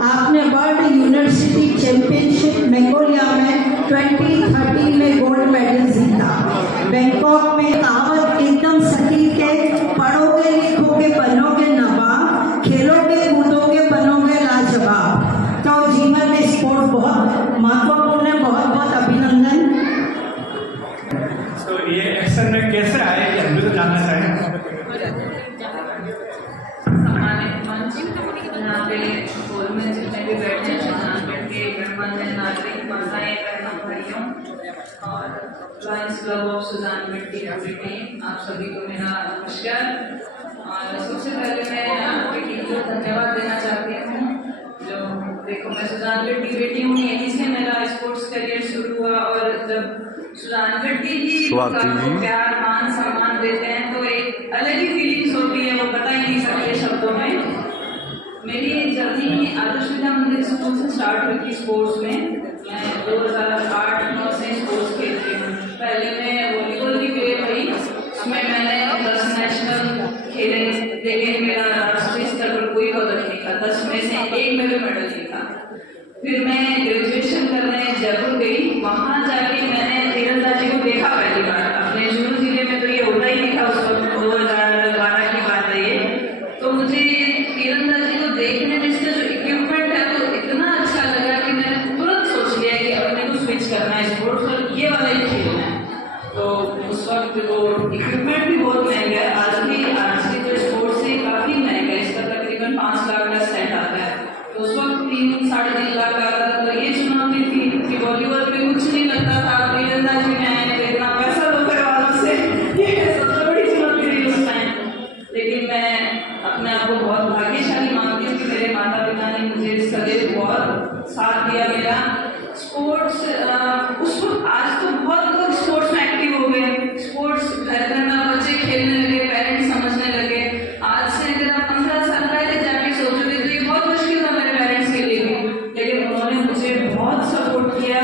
आपने वर्ल्ड यूनिवर्सिटी चैंपियनशिप मंगोलिया में 2013 में गोल्ड मेडल जीता। बैंकॉक में कहावत एकदम सटीक है, पढ़ोगे लिखोगे बनोगे नवाब, खेलोगे कूदोगे बनोगे लाजवाब। तो जीवन में स्पोर्ट बहुत महत्वपूर्ण है। बहुत बहुत अभिनंदन। तो ये एक्शन में कैसे आए ये हम भी तो जानना चाहें। सम्मानित मंच, यहाँ पे हॉल में जितने भी बैठे हैं, छत्तीसगढ़ के गणमान्य नागरिक, माताएं, बहनों, भाइयों और लॉयंस क्लब ऑफ सुजानगढ़ की पूरी टीम, आप सभी को मेरा नमस्कार। और सबसे पहले मैं आपकी टीम को धन्यवाद देना चाहती हूँ। जो देखो, मैं सुजानगढ़ की बेटी हूँ, यहीं से मेरा स्पोर्ट्स करियर शुरू हुआ। और जब सुजानगढ़ की प्यार मान सम्मान देते हैं तो एक अलग ही फीलिंग्स होती है, वो बता ही नहीं सकते शब्दों में। मेरी जर्नी आदर्श विद्या मंदिर स्कूल से स्टार्ट हुई थी स्पोर्ट्स में। मैं 2008-9 से स्पोर्ट्स खेलती हूँ। पहले मैं वॉलीबॉल की प्लेयर रही, उसमें मैंने 10 नेशनल खेले, लेकिन मेरा राष्ट्रीय स्तर पर कोई पदक नहीं था। 10 में से 1 में भी मेडल नहीं था। फिर मैं ग्रेजुएशन करने जयपुर गई। वहाँ जाके मैंने तीरंदाजी को देखा पहली बार। अपने जुनू जिले में तो ये होता ही नहीं था उस वक्त, 2012 की बात है ये। तो मुझे तीरंदाजी को देखने में इसका जो इक्विपमेंट है वो इतना अच्छा लगा कि मैंने तुरंत सोच लिया कि अपने को स्विच करना है स्पोर्ट्स और ये वाला ही खेलना है। तो उस वक्त वो इक्विपमेंट भी बहुत महंगा है, आज की तो स्पोर्ट्स से काफ़ी महंगा है। इसका तकरीबन 5 लाख का सेट आता है। तो उस वक्त 3-3.5 लाख का आता था। तो ये चुनौती थी कि वॉलीबॉल में कुछ नहीं लगता था, तीरंदाजी में आए तो इतना पैसा लो घर वालों से, ये सबसे बड़ी चुनौती थी उस टाइम। लेकिन मैं अपने आप को बहुत भाग्यशाली मानती हूँ कि मेरे माता पिता ने मुझे सदैव बहुत साथ दिया। मेरा स्पोर्ट्स उस वक्त, आज तो बहुत लोग स्पोर्ट्स में एक्टिव हो गए, स्पोर्ट्स घर घर में बच्चे खेलने लगे, पेरेंट्स समझने लगे। आज से अगर आप 15 साल पहले जाके सोचोगे तो ये बहुत मुश्किल था मेरे पेरेंट्स के लिए भी, लेकिन उन्होंने मुझे बहुत सपोर्ट किया।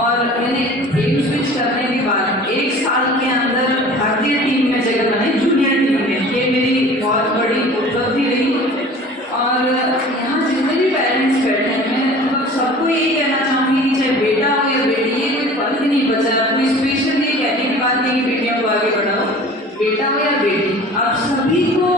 और मैंने गेम स्विच करने के बाद 1 साल के अंदर भारतीय टीम में जगह बनाई, जूनियर टीम में। ये मेरी बहुत बड़ी उपलब्धि रही। और यहाँ जितने भी पेरेंट्स बैठे हैं, मैं मतलब सबको यही कहना चाहूँगी कि चाहे बेटा हो या बेटी, ये कोई फर्क नहीं बचा। कोई स्पेशल ये कहने की बात नहीं कि बेटियों को आगे बढ़ाओ, बेटा हो या बेटी, आप सभी को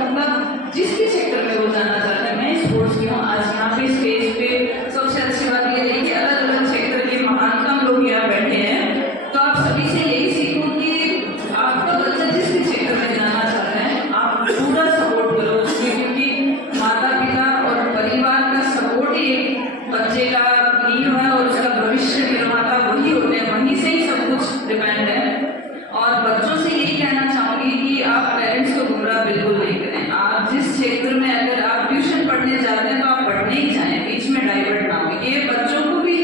मतलब जिस भी सेक्टर में वो जाना चाहते हैं। मैं स्पोर्ट्स की हूँ। आज यहाँ पे स्टेज पे सबसे अच्छी बात ये है कि अलग अलग सेक्टर के महानतम लोग यहाँ बैठे हैं। तो आप सभी से यही सीखूँ कि आपका बच्चा जिस भी सेक्टर में जाना चाहता है, आप पूरा सपोर्ट करो उसमें, क्योंकि माता पिता और परिवार का सपोर्ट ही बच्चे का नींव है और उसका भविष्य निर्माता वही होते हैं, वहीं से ही सब कुछ डिपेंड है। और बच्चों से यही कहना चाहूँगी कि आप पेरेंट्स को गुमराह बिल्कुल नहीं करें। आप जिस क्षेत्र में अगर आप ट्यूशन पढ़ने जाते हैं तो आप पढ़ने ही जाएं, बीच में डाइवर्ट ना हो। ये बच्चों को भी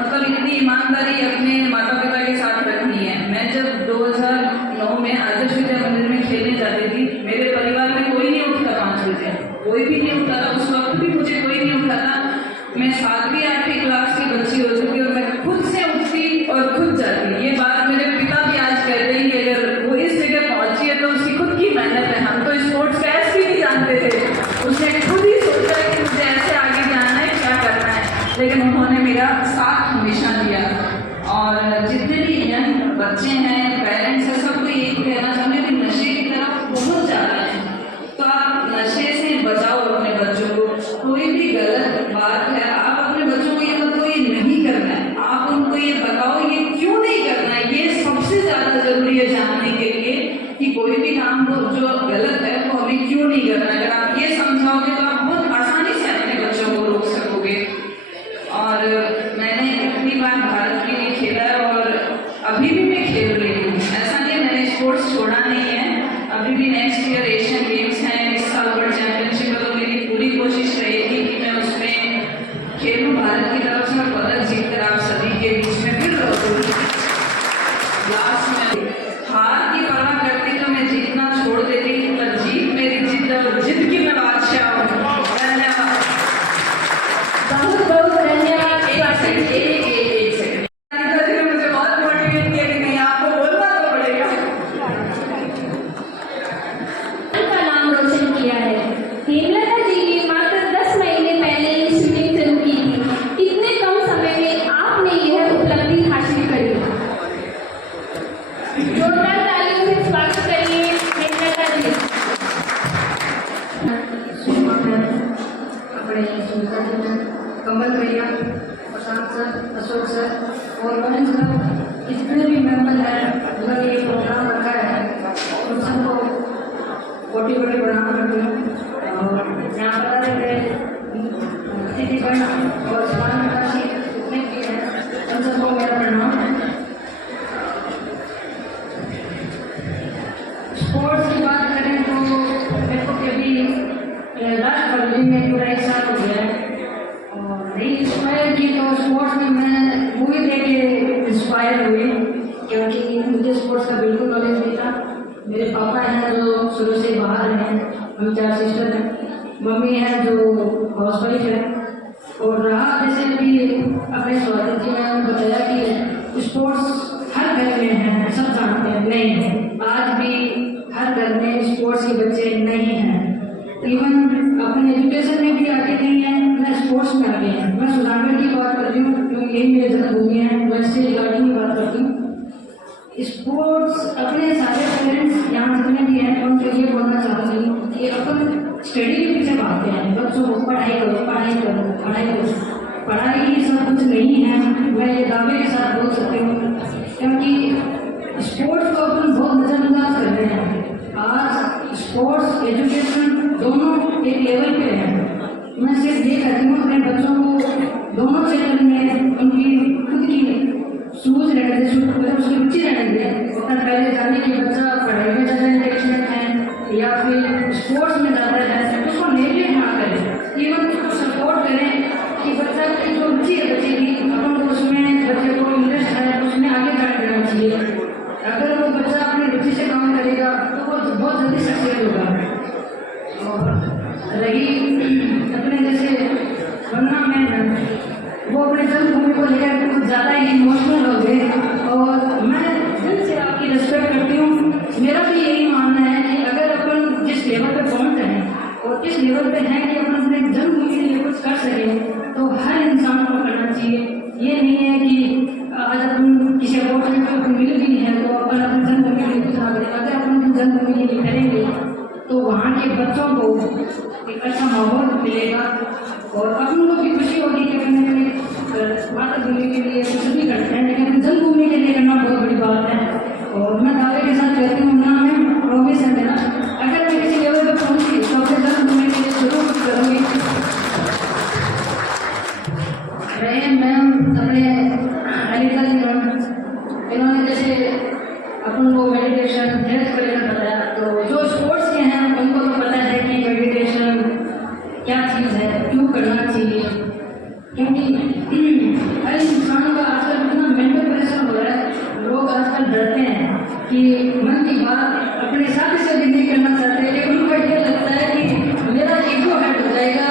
मतलब इतनी ईमानदारी अपने माता पिता के साथ रखनी है। मैं जब 2009 में आदर्श विद्या मंदिर में खेलने जाती थी, मेरे परिवार में कोई नहीं उठता 5 बजे, कोई भी नहीं उठता था। उस वक्त भी मुझे कोई नहीं उठाता। मैं 7वीं-8वीं क्लास की बच्ची हो चुकी और मैं खुद से उठती और खुद जाती। ये बात मेरे पिता भी आज कहते हैं कि अगर वो इस जगह पहुंची है तो उसकी खुद की मेहनत है। हम तो स्पोर्ट्स का ऐसे ही नहीं जानते थे, उसने खुद ही सोचा कि मुझे ऐसे आगे जाना है, क्या करना है, लेकिन उन्होंने मेरा साथ हमेशा दिया। और जितने भी यंग बच्चे हैं, पेरेंट्स हैं, सबको यही कहना चाहूँगी कि नशे की तरफ बहुत ज़्यादा है, तो आप नशे से बचाओ अपने बच्चों को। कोई भी गलत बात है, आप अपने बच्चों को ये बताओ ये नहीं करना है, आप उनको ये बताओ ये क्यों नहीं करना है। ये सबसे ज़्यादा जरूरी है जानने के लिए कि कोई भी काम जो गलत है वो हमें क्यों नहीं करना है। अगर आप ये समझाओगे तो आप बहुत आसानी से अपने बच्चों को रोक सकोगे। और मैंने कितनी बार भारत के लिए खेला है और अभी भी मैं खेल रही हूँ। ऐसा नहीं मैंने स्पोर्ट्स छोड़ा नहीं है, अभी भी नेक्स्ट ईयर एशियन गेम्स हैं, इस साल वर्ल्ड चैंपियनशिप है, तो मेरी पूरी कोशिश रहेगी कि मैं उसमें खेलूँ, भारत की तरफ से मैं पदक जीतकर आप सभी के बीच में फिर रहूँ। लास्ट में हार की परवाह करती तो मैं जीतना छोड़ देती, पर जीत मेरी जिद और जिद अशोक सर और वरुण सर, जितने भी मेंबर हैं, मतलब ये प्रोग्राम रखा है उन सबको कोटि कोटि प्रणाम करती हूँ। और यहाँ पर आ रहे अतिथिगण और समान राशि जितने भी हैं उन सबको मेरा प्रणाम। स्पोर्ट्स की बात करें तो मेरे को कभी राष्ट्रपति में पूरा 1 साल हो गया है और रही इंस्पायर की तो स्पोर्ट्स में मैं मूवी देख के इंस्पायर हुई, क्योंकि मुझे स्पोर्ट्स का बिल्कुल नॉलेज नहीं था। मेरे पापा हैं जो शुरू से बाहर हैं, हम 4 सिस्टर हैं, मम्मी है जो हाउसवाइफ है। और रहा जैसे भी अपने स्वागत जी ने बताया कि स्पोर्ट्स हर घर में है, सब जानते हैं, नहीं है, आज भी हर घर में स्पोर्ट्स के बच्चे नहीं हैं। इवन अपने एजुकेशन में भी आगे नहीं है, मैं स्पोर्ट्स में आगे हैं। मैं सुधारगढ़ की बात कर रही हूँ क्योंकि यही मेरी जन्मभूमि है, मैं इससे रिगार्डिंग की बात करती हूँ। स्पोर्ट्स अपने सारे पेरेंट्स यहाँ जितने भी हैं उनको ये बोलना चाहूँगी कि अपन स्टडी के पीछे भागते हैं, बच्चों को पढ़ाई करो पढ़ाई करो पढ़ाई करो, पढ़ाई ही सब कुछ नहीं है, मैं ये दावे के साथ बोल सकती हूँ। क्योंकि स्पोर्ट्स को अपन बहुत नज़रअंदाज कर रहे हैं। आज स्पोर्ट्स एजुकेशन दोनों एक लेवल पे हैं। मैं सिर्फ ये कहती हूँ अपने बच्चों को दोनों क्षेत्र में उनकी खुद की सूझ रहने दे, मतलब उसकी रुचि रहने दे। उतना पहले जाने कि बच्चा पढ़ाई में ज़्यादा इंटरेस्टेड है या फिर स्पोर्ट्स में ज़्यादा है, उसको नेगलेक्ट ना करें, इवन उसको सपोर्ट करें कि बच्चा की जो रुचि है बच्चे की, अपन को उसमें बच्चे को इंटरेस्ट है उसमें आगे जाने देना चाहिए। अगर वो बच्चा अपनी रुचि से काम करेगा तो वो बहुत जल्दी सक्सेस होगा। और रही अपने जैसे वरना में वो अपने जन्मभूमि को लेकर कुछ ज़्यादा ही इमोशनल हो गए और मैं दिल से आपकी रिस्पेक्ट करती हूँ। मेरा भी यही मानना है कि अगर अपन जिस लेवल पे पहुँच रहे हैं और इस लेवल पे हैं कि अपन अपने जन्मभूमि के लिए कुछ कर सकें तो हर इंसान को करना चाहिए। ये नहीं है कि आज अपन किसी अपॉर्चुनिटी को मिल भी है तो अपन अपने जन्मभूमि के लिए कुछ ना करें। अगर अपन जन्मभूमि के लिए करेंगे तो वहाँ के बच्चों को एक अच्छा माहौल मिलेगा और अपन को भी खुशी होगी कि अपने मातृभूमि के लिए कुछ भी करते हैं, लेकिन अपनी जन्मभूमि के लिए करना बहुत बड़ी बात है। और मैं दावे के साथ कहती हूँ, ना मैं प्रॉमिस है मेरा, अगर मैं किसी लेवल पर पहुँची तो अपने जन्मभूमि के लिए जरूर कुछ करूँगी। रहे मैम अपने ललिता जी मैम, इन्होंने जैसे अपन को मेडिटेशन हेल्थ को लेकर बताया, तो जो स्पोर्ट्स के हैं उनको तो पता है कि मेडिटेशन क्या चीज़ है, क्यों करना चाहिए। क्योंकि हर इंसान का आजकल इतना मेंटल प्रेशर हो रहा है, लोग आजकल डरते हैं कि मन की बात अपने हिसाब से भी नहीं करना चाहते, लेकिन उनको ये लगता है कि मेरा ईगो हर्ट हो जाएगा,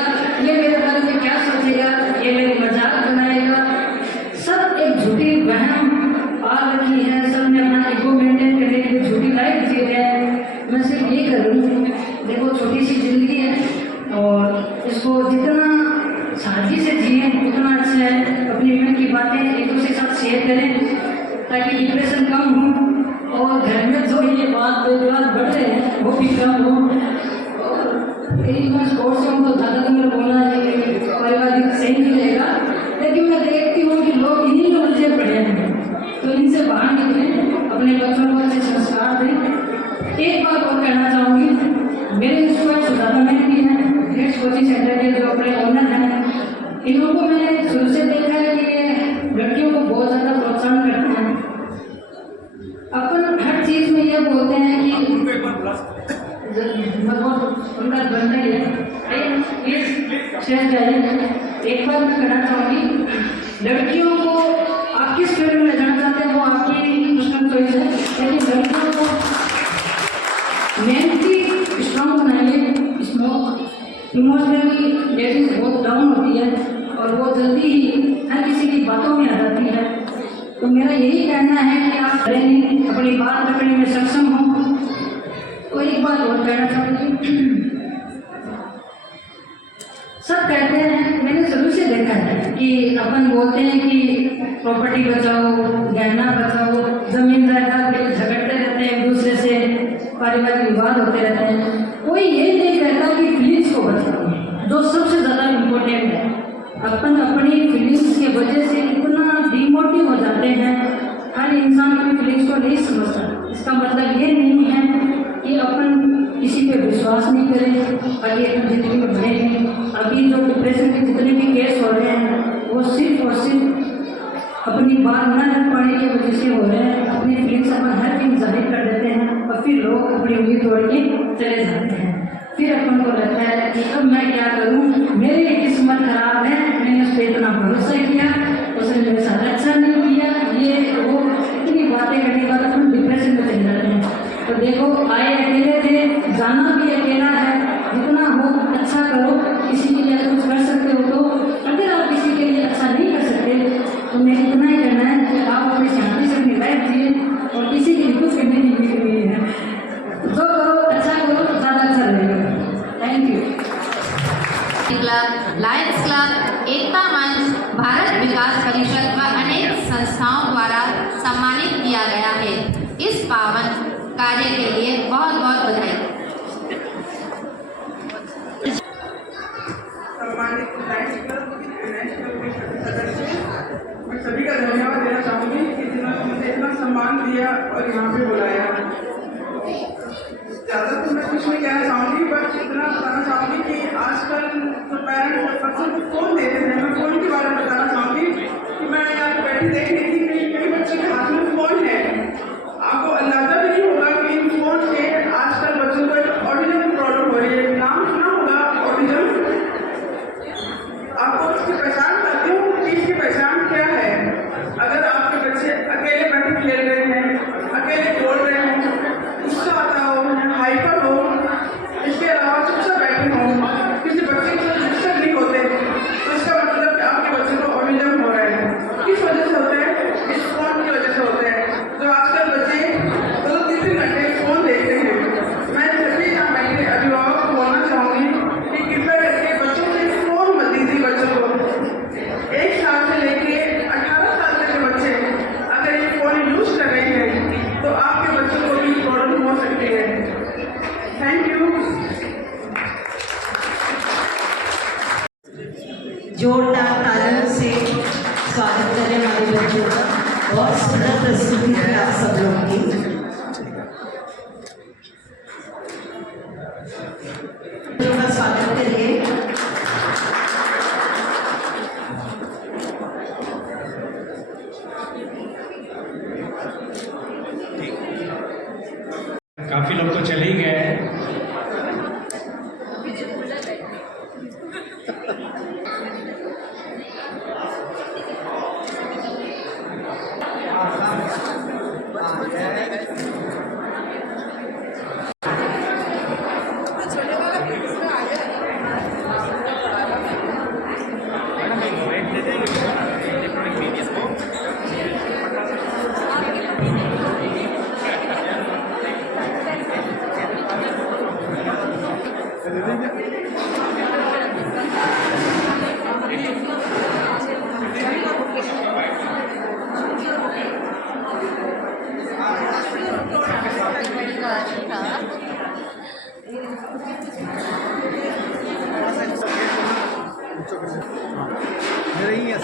ये मेरे बारे में क्या सोचेगा, ये मेरी मजाक बनाएगा। सब एक झूठी वहम पाल रखी है, सब ने अपना ईगो मेंटेन करने के लिए झूठी लाइफ जी रहे हैं। मैं सिर्फ ये करूँ, देखो छोटी सी जिंदगी है और इसको जितना सादगी से जिए उतना अच्छा है। अपनी मन की बातें एक दूसरे के साथ शेयर करें ताकि डिप्रेशन कम हो और घर में जो ये बात बढ़ रहे हैं वो भी कम हो। और यही मैं स्पोर्ट्स से तो ज़्यादा तो मेरा बोलना है पारिवारिक सही नहीं रहेगा, लेकिन मैं देखती हूँ कि लोग इन्हीं में उलझे पड़े हैं, तो इनसे बाहर निकलें, अपने बच्चों को अच्छे संस्कार दें। एक बात और कहना चाहूँगी, मेरे स्कूल सुधारगढ़ में भी हैं नेक्स्ट कोचिंग सेंटर के जो अपने ओनर हैं, इन लोगों को मैंने शुरू से देखा है कि ये लड़कियों को बहुत ज़्यादा प्रोत्साहन करते हैं। अपन हर चीज़ में ये बोलते हैं कि उनका बनता ही है, शेयर जाए। एक बार मैं कहना चाहूँगी, लड़कियों को आप किस फील्ड में ले जाना चाहते हैं वो आपकी पर्सनल चॉइस है, लेकिन लड़कियों को मेंटली स्ट्रॉन्ग बनाइए। इमोशनली लेडीज बहुत डाउन होती है और वो जल्दी ही हर किसी की बातों में आ जाती है। तो मेरा यही कहना है कि आप अपनी बात रखने में सक्षम हो। तो एक बात और कहना चाहूँगी, सब कहते हैं, मैंने शुरू से देखा है कि अपन बोलते हैं कि प्रॉपर्टी बचाओ, गहना बचाओ, जमीन जायदाद के लिए झगड़ते रहते हैं एक दूसरे से, पारिवारिक विवाद होते रहते हैं। कोई ये नहीं कहता कि फीलिंग्स को बचाओ, जो सबसे ज़्यादा इम्पोर्टेंट है। अपन अपनी फीलिंग्स के वजह से इतना डीप अपनी बात न रख पाने की वजह से हो रहे हैं, अपनी फीलिंग्स अपन हर चीज जाहिर कर देते हैं और फिर लोग अपनी उंगली तोड़ के चले जाते हैं। फिर अपन को लगता है कि अब मैं क्या करूं, मेरी किस्मत खराब है, मैंने उस पर इतना भरोसा किया, उसने मेरे साथ अच्छा नहीं किया, ये वो इतनी बातें करने के बाद अपन डिप्रेशन में चले जाते हैं। तो देखो, आए अकेले थे, जाना भी अकेला है, जितना हो अच्छा करो। किसी के लिए कुछ कर सकते हो तो, अगर आप किसी के लिए अच्छा नहीं कर सकते तो मैं इतना ही कहना है कि आप अपनी शांति से अपनी लाइफ जिए और किसी की कुछ करने की उम्मीद नहीं है। जो करो अच्छा करो तो ज़्यादा अच्छा रहेगा। Thank you. Club, lions club, Ekta Manch, Bharat विकास परिषद व अनेक संस्थाओं द्वारा सम्मानित किया गया है। इस पावन कार्य के लिए बहुत बहुत बधाई। सम्मानित लायंस क्लब नेशनल के सदस्य, मैं सभी का धन्यवाद देना चाहूँगी कि जिन्होंने मुझे इतना सम्मान दिया और यहाँ पे बुलाया। ज़्यादा तो मैं कुछ नहीं कहना चाहूँगी, बट इतना बताना चाहूँगी कि आजकल जो पेरेंट्स बच्चों को फ़ोन देते हैं, मैं फ़ोन के बारे में बताना चाहूँगी कि मैं यहाँ पे बैठी देख रही थी कि कई बच्चों के हाथ में फ़ोन है। आपको अंदाजा भी नहीं होगा कि इन फ़ोन से आजकल बच्चों को एक ऑटिज्म प्रॉब्लम हो रही है। नाम सुना होगा ऑटिज्म? आपको इसकी पहचान करते हो कि इसकी पहचान क्या है? अगर आपके बच्चे अकेले बैठे खेल रहे हैं, अकेले बोल रहे हैं, गुस्सा आता हो, हाइपर हो, इसके अलावा चुपचाप बैठे हो, किसी बच्चे को डिस्टर्ब नहीं होते, तो इसका मतलब आपके बच्चे को ऑटिज्म हो रहा है। किस वजह से होता है? इस फोन की वजह से होता है। जो आजकल बच्चे 2-3 घंटे फोन देखते हैं। मैं सभी यहाँ बैठे अभिभावक को बोलना चाहूँगी कि कृपया करके बच्चों से फोन मत दीजिए। बच्चों को 1 साल से लेके 18 साल तक के बच्चे अगर ये फोन यूज कर रहे हैं तो आपके बच्चों को भी प्रॉब्लम हो सकती है। Thank you. जोरदार तालियों से स्वागत करें हमारे बच्चों का। बहुत सुंदर प्रस्तुति है आप सब लोग की। बच्चों का स्वागत करिए। काफ़ी लोग तो चले ही गए हैं।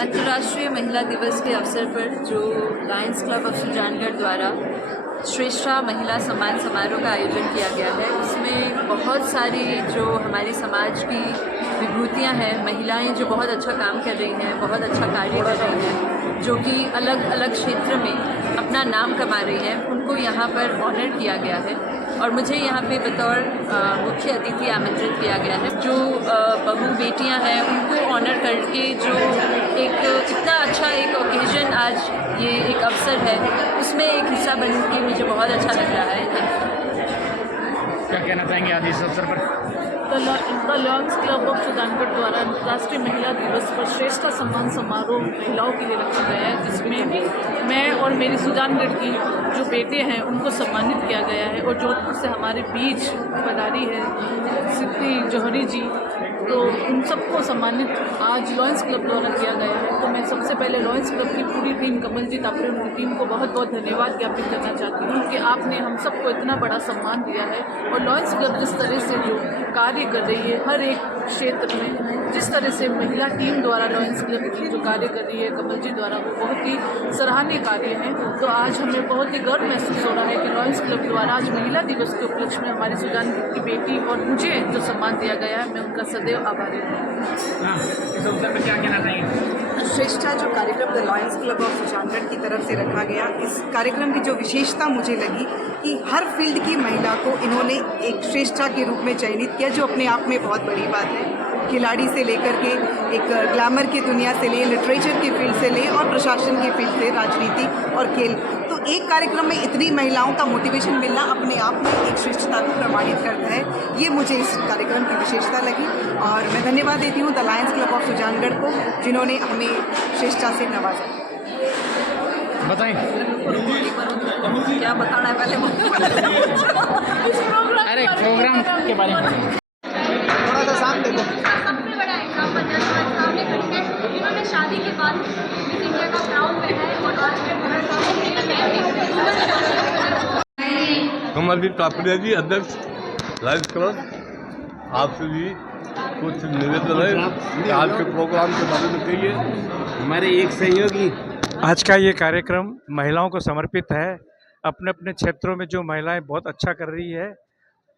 अंतर्राष्ट्रीय महिला दिवस के अवसर पर जो लायंस क्लब ऑफ सुजानगढ़ द्वारा श्रेष्ठा महिला सम्मान समारोह का आयोजन किया गया है, उसमें बहुत सारी जो हमारे समाज की विभूतियाँ हैं, महिलाएं जो बहुत अच्छा काम कर रही हैं, बहुत अच्छा कार्य कर रही हैं, जो कि अलग अलग क्षेत्र में अपना नाम कमा रही हैं, उनको यहाँ पर ऑनर किया गया है और मुझे यहाँ पे बतौर मुख्य अतिथि आमंत्रित किया गया है। जो बहू बेटियाँ हैं उनको ऑनर करके जो एक इतना अच्छा एक ओकेजन आज ये एक अवसर है, उसमें एक हिस्सा बनने के मुझे बहुत अच्छा लग रहा है। क्या कहना चाहेंगे आज इस अवसर पर? The Lions club of Sujangarh द्वारा राष्ट्रीय महिला दिवस पर श्रेष्ठ सम्मान समारोह महिलाओं के लिए रखा गया है, जिसमें मैं और मेरी सुजानगढ़ की जो बेटे हैं उनको सम्मानित किया गया है और जोधपुर से हमारे बीच पधारी है सिद्धि जौहरी जी, तो उन सबको सम्मानित आज लायंस क्लब द्वारा किया गया है। तो मैं सबसे पहले लायंस क्लब की पूरी टीम, कमलजीत आपने उनकी टीम को बहुत बहुत धन्यवाद ज्ञापित करना चाहती हूँ कि आपने हम सबको इतना बड़ा सम्मान दिया है और लायंस क्लब जिस तरह से जो कार्य कर रही है हर एक क्षेत्र में, जिस तरह से महिला टीम द्वारा लायंस क्लब की जो कार्य कर रही है कमलजी द्वारा, वो बहुत ही सराहनीय कार्य है। तो आज हमें बहुत ही गर्व महसूस हो रहा है कि लायंस क्लब द्वारा आज महिला दिवस के उपलक्ष्य में हमारी सुजानगढ़ की बेटी और मुझे जो सम्मान दिया गया है, मैं उनका सदैव आभारी हूँ। इस अवसर पर क्या कहना चाहेंगे? श्रेष्ठा जो कार्यक्रम the lions club of Sujangarh की तरफ से रखा गया, इस कार्यक्रम की जो विशेषता मुझे लगी कि हर फील्ड की महिला को इन्होंने एक श्रेष्ठा के रूप में चयनित किया, जो अपने आप में बहुत बड़ी बात है। खिलाड़ी से लेकर के एक ग्लैमर की दुनिया से ले, लिटरेचर की फील्ड से ले और प्रशासन की फील्ड से, राजनीति और खेल, तो एक कार्यक्रम में इतनी महिलाओं का मोटिवेशन मिलना अपने आप में एक श्रेष्ठता को प्रमाणित करता है। ये मुझे इस कार्यक्रम की विशेषता लगी और मैं धन्यवाद देती हूँ the Lions club of Sujangarh को, जिन्होंने हमें श्रेष्ठता से नवाजा। बताएं क्या बताना है पहले अरे प्रोग्राम के बारे में थोड़ा सा सामने देखो। सबसे बड़ा एग्जाम्पल है हमारे सामने खड़ी है, जिन्होंने शादी के बाद मिस इंडिया का क्राउन पहना है और आज कमलजीत कापड़िया जी, अध्यक्ष लायंस क्लब, आपसे भी कुछ निवेदन है कि आज के प्रोग्राम के बारे में कहिए। हमारे एक सहयोगी आज का ये कार्यक्रम महिलाओं को समर्पित है। अपने अपने क्षेत्रों में जो महिलाएं बहुत अच्छा कर रही है,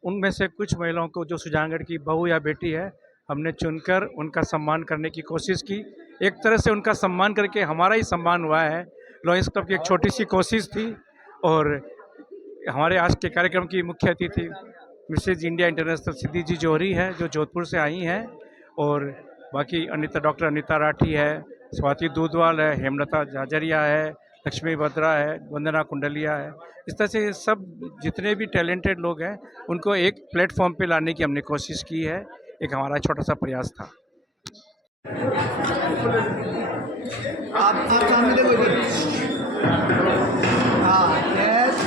उनमें से कुछ महिलाओं को जो सुजानगढ़ की बहू या बेटी है, हमने चुनकर उनका सम्मान करने की कोशिश की। एक तरह से उनका सम्मान करके हमारा ही सम्मान हुआ है। लॉयंस क्लब की एक छोटी सी कोशिश थी और हमारे आज के कार्यक्रम की मुख्य अतिथि मिसेज इंडिया इंटरनेशनल सिद्धि जी जौहरी है, जो जोधपुर से आई हैं, और बाकी डॉक्टर अनीता राठी है, स्वाति दूधवाल है, हेमलता जाजरिया है, लक्ष्मी बद्रा है, वंदना कुंडलिया है। इस तरह से सब जितने भी टैलेंटेड लोग हैं, उनको एक प्लेटफॉर्म पे लाने की हमने कोशिश की है। एक हमारा छोटा सा प्रयास था। आप सामने देखो। हाँ, यस।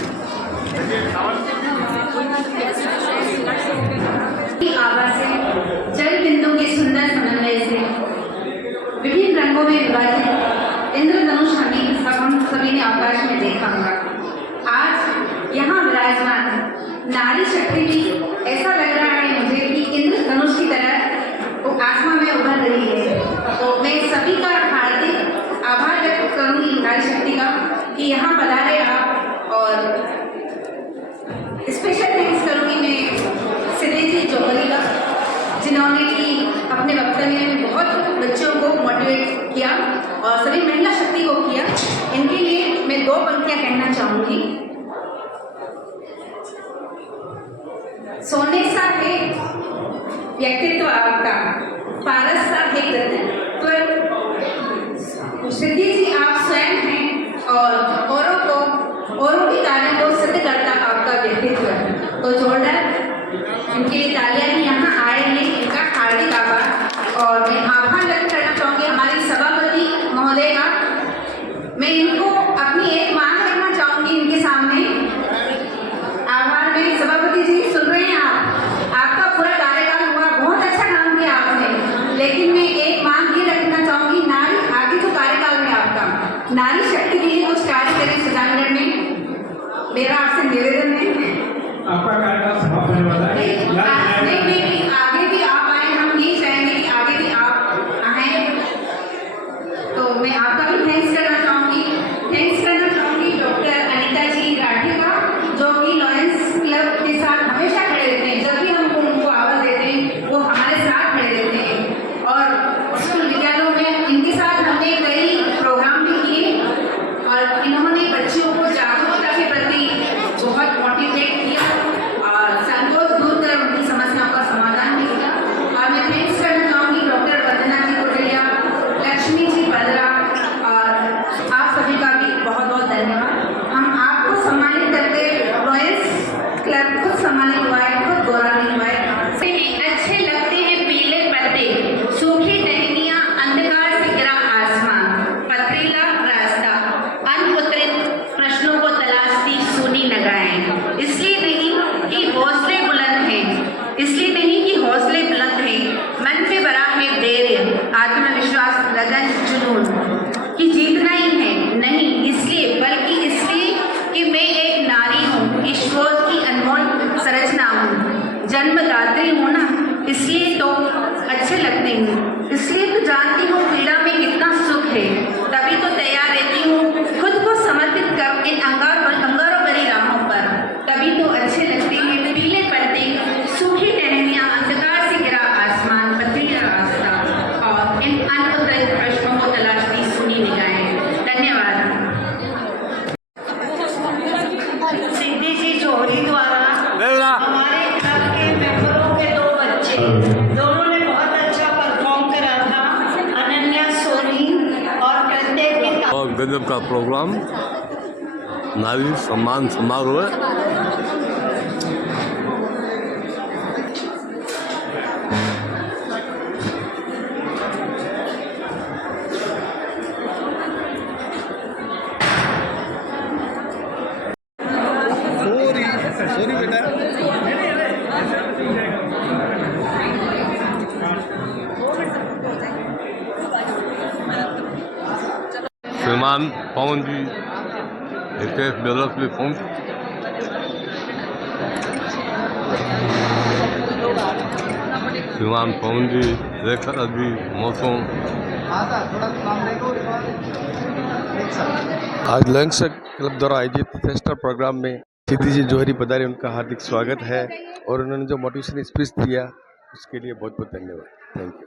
आवाज से जल बिंदु के सुंदर समन्वय से विभिन्न रंगों में विभाजित इंद्रधनुष हम सभी ने आकाश में देखा होगा। आज यहाँ विराजमान नारी शक्ति भी ऐसा लग रहा है मुझे कि इंद्रधनुष की तरह वो आसमान में उभर रही है। तो मैं सभी का हार्दिक आभार व्यक्त करूँगी नारी शक्ति का कि यहाँ पधारे आप, और स्पेशल थैंक्स करूँगी मैं सिद्धि जी जौहरी का, जिन्होंने कि अपने वक्तव्य में बहुत बच्चों को मोटिवेट किया और सभी महिला शक्ति को किया। इनके लिए मैं 2 पंक्तियां कहना चाहूँगी। सोने सा है व्यक्तित्व आपका, पारस सा है कृतित्व। सिद्धि जी आप स्वयं हैं और औरों के कार्यों को सिद्ध करता आपका व्यक्तित्व। तो जोरदार इनके लिए तालियां भी यहाँ आए हैं, इनका हार्दिक आभार। और मैं आभार व्यक्त करना चाहूँगी हमारी सभापति महोदय का। मैं इनको अपनी एक मांग रखना चाहूँगी इनके सामने। आभार में सभापति जी सुन रहे हैं आप, आपका पूरा कार्यकाल हुआ, बहुत अच्छा काम किया आपने, लेकिन मैं एक मांग ये रखना चाहूँगी, नारी आगे जो कार्यकाल में आपका नारी शक्ति के लिए कुछ कार्य करें सुजानगढ़ में। मेरा आपसे निवेदन है। आपका कार्यकाल समाप्त होने वाला है। नहीं, आगे भी आप आए, हम यही चाहेंगे कि आगे भी आप आए। तो मैं आपका भी थैंक्स करना चाहूँगी डॉक्टर अनीता जी राठी का, जो कि लॉयंस क्लब के साथ हमेशा खड़े रहते हैं। जब भी हम उनको आवाज़ देते हैं वो हमारे साथ खड़े रहते हैं, और स्कूल विद्यालयों में इनके साथ हमने कई प्रोग्राम भी किए और इन्होंने बच्चियों को जागरूकता के प्रति बहुत मोटिवेट किया और संतोष दूर कर उनकी समस्या का प्रोग्राम नारी सम्मान समारोह है। श्रीमान पवन जी HF Development Fund, श्रीमान पवन जी रेखा जी मौसम। आज लंच क्लब द्वारा आयोजित फेस्टा प्रोग्राम में सिद्धि जी जौहरी पधारे, उनका हार्दिक स्वागत है और उन्होंने जो मोटिवेशनल स्पीच दिया उसके लिए बहुत बहुत धन्यवाद। Thank you.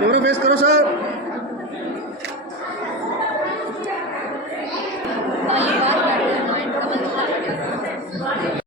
कैमरा फेस करो सर।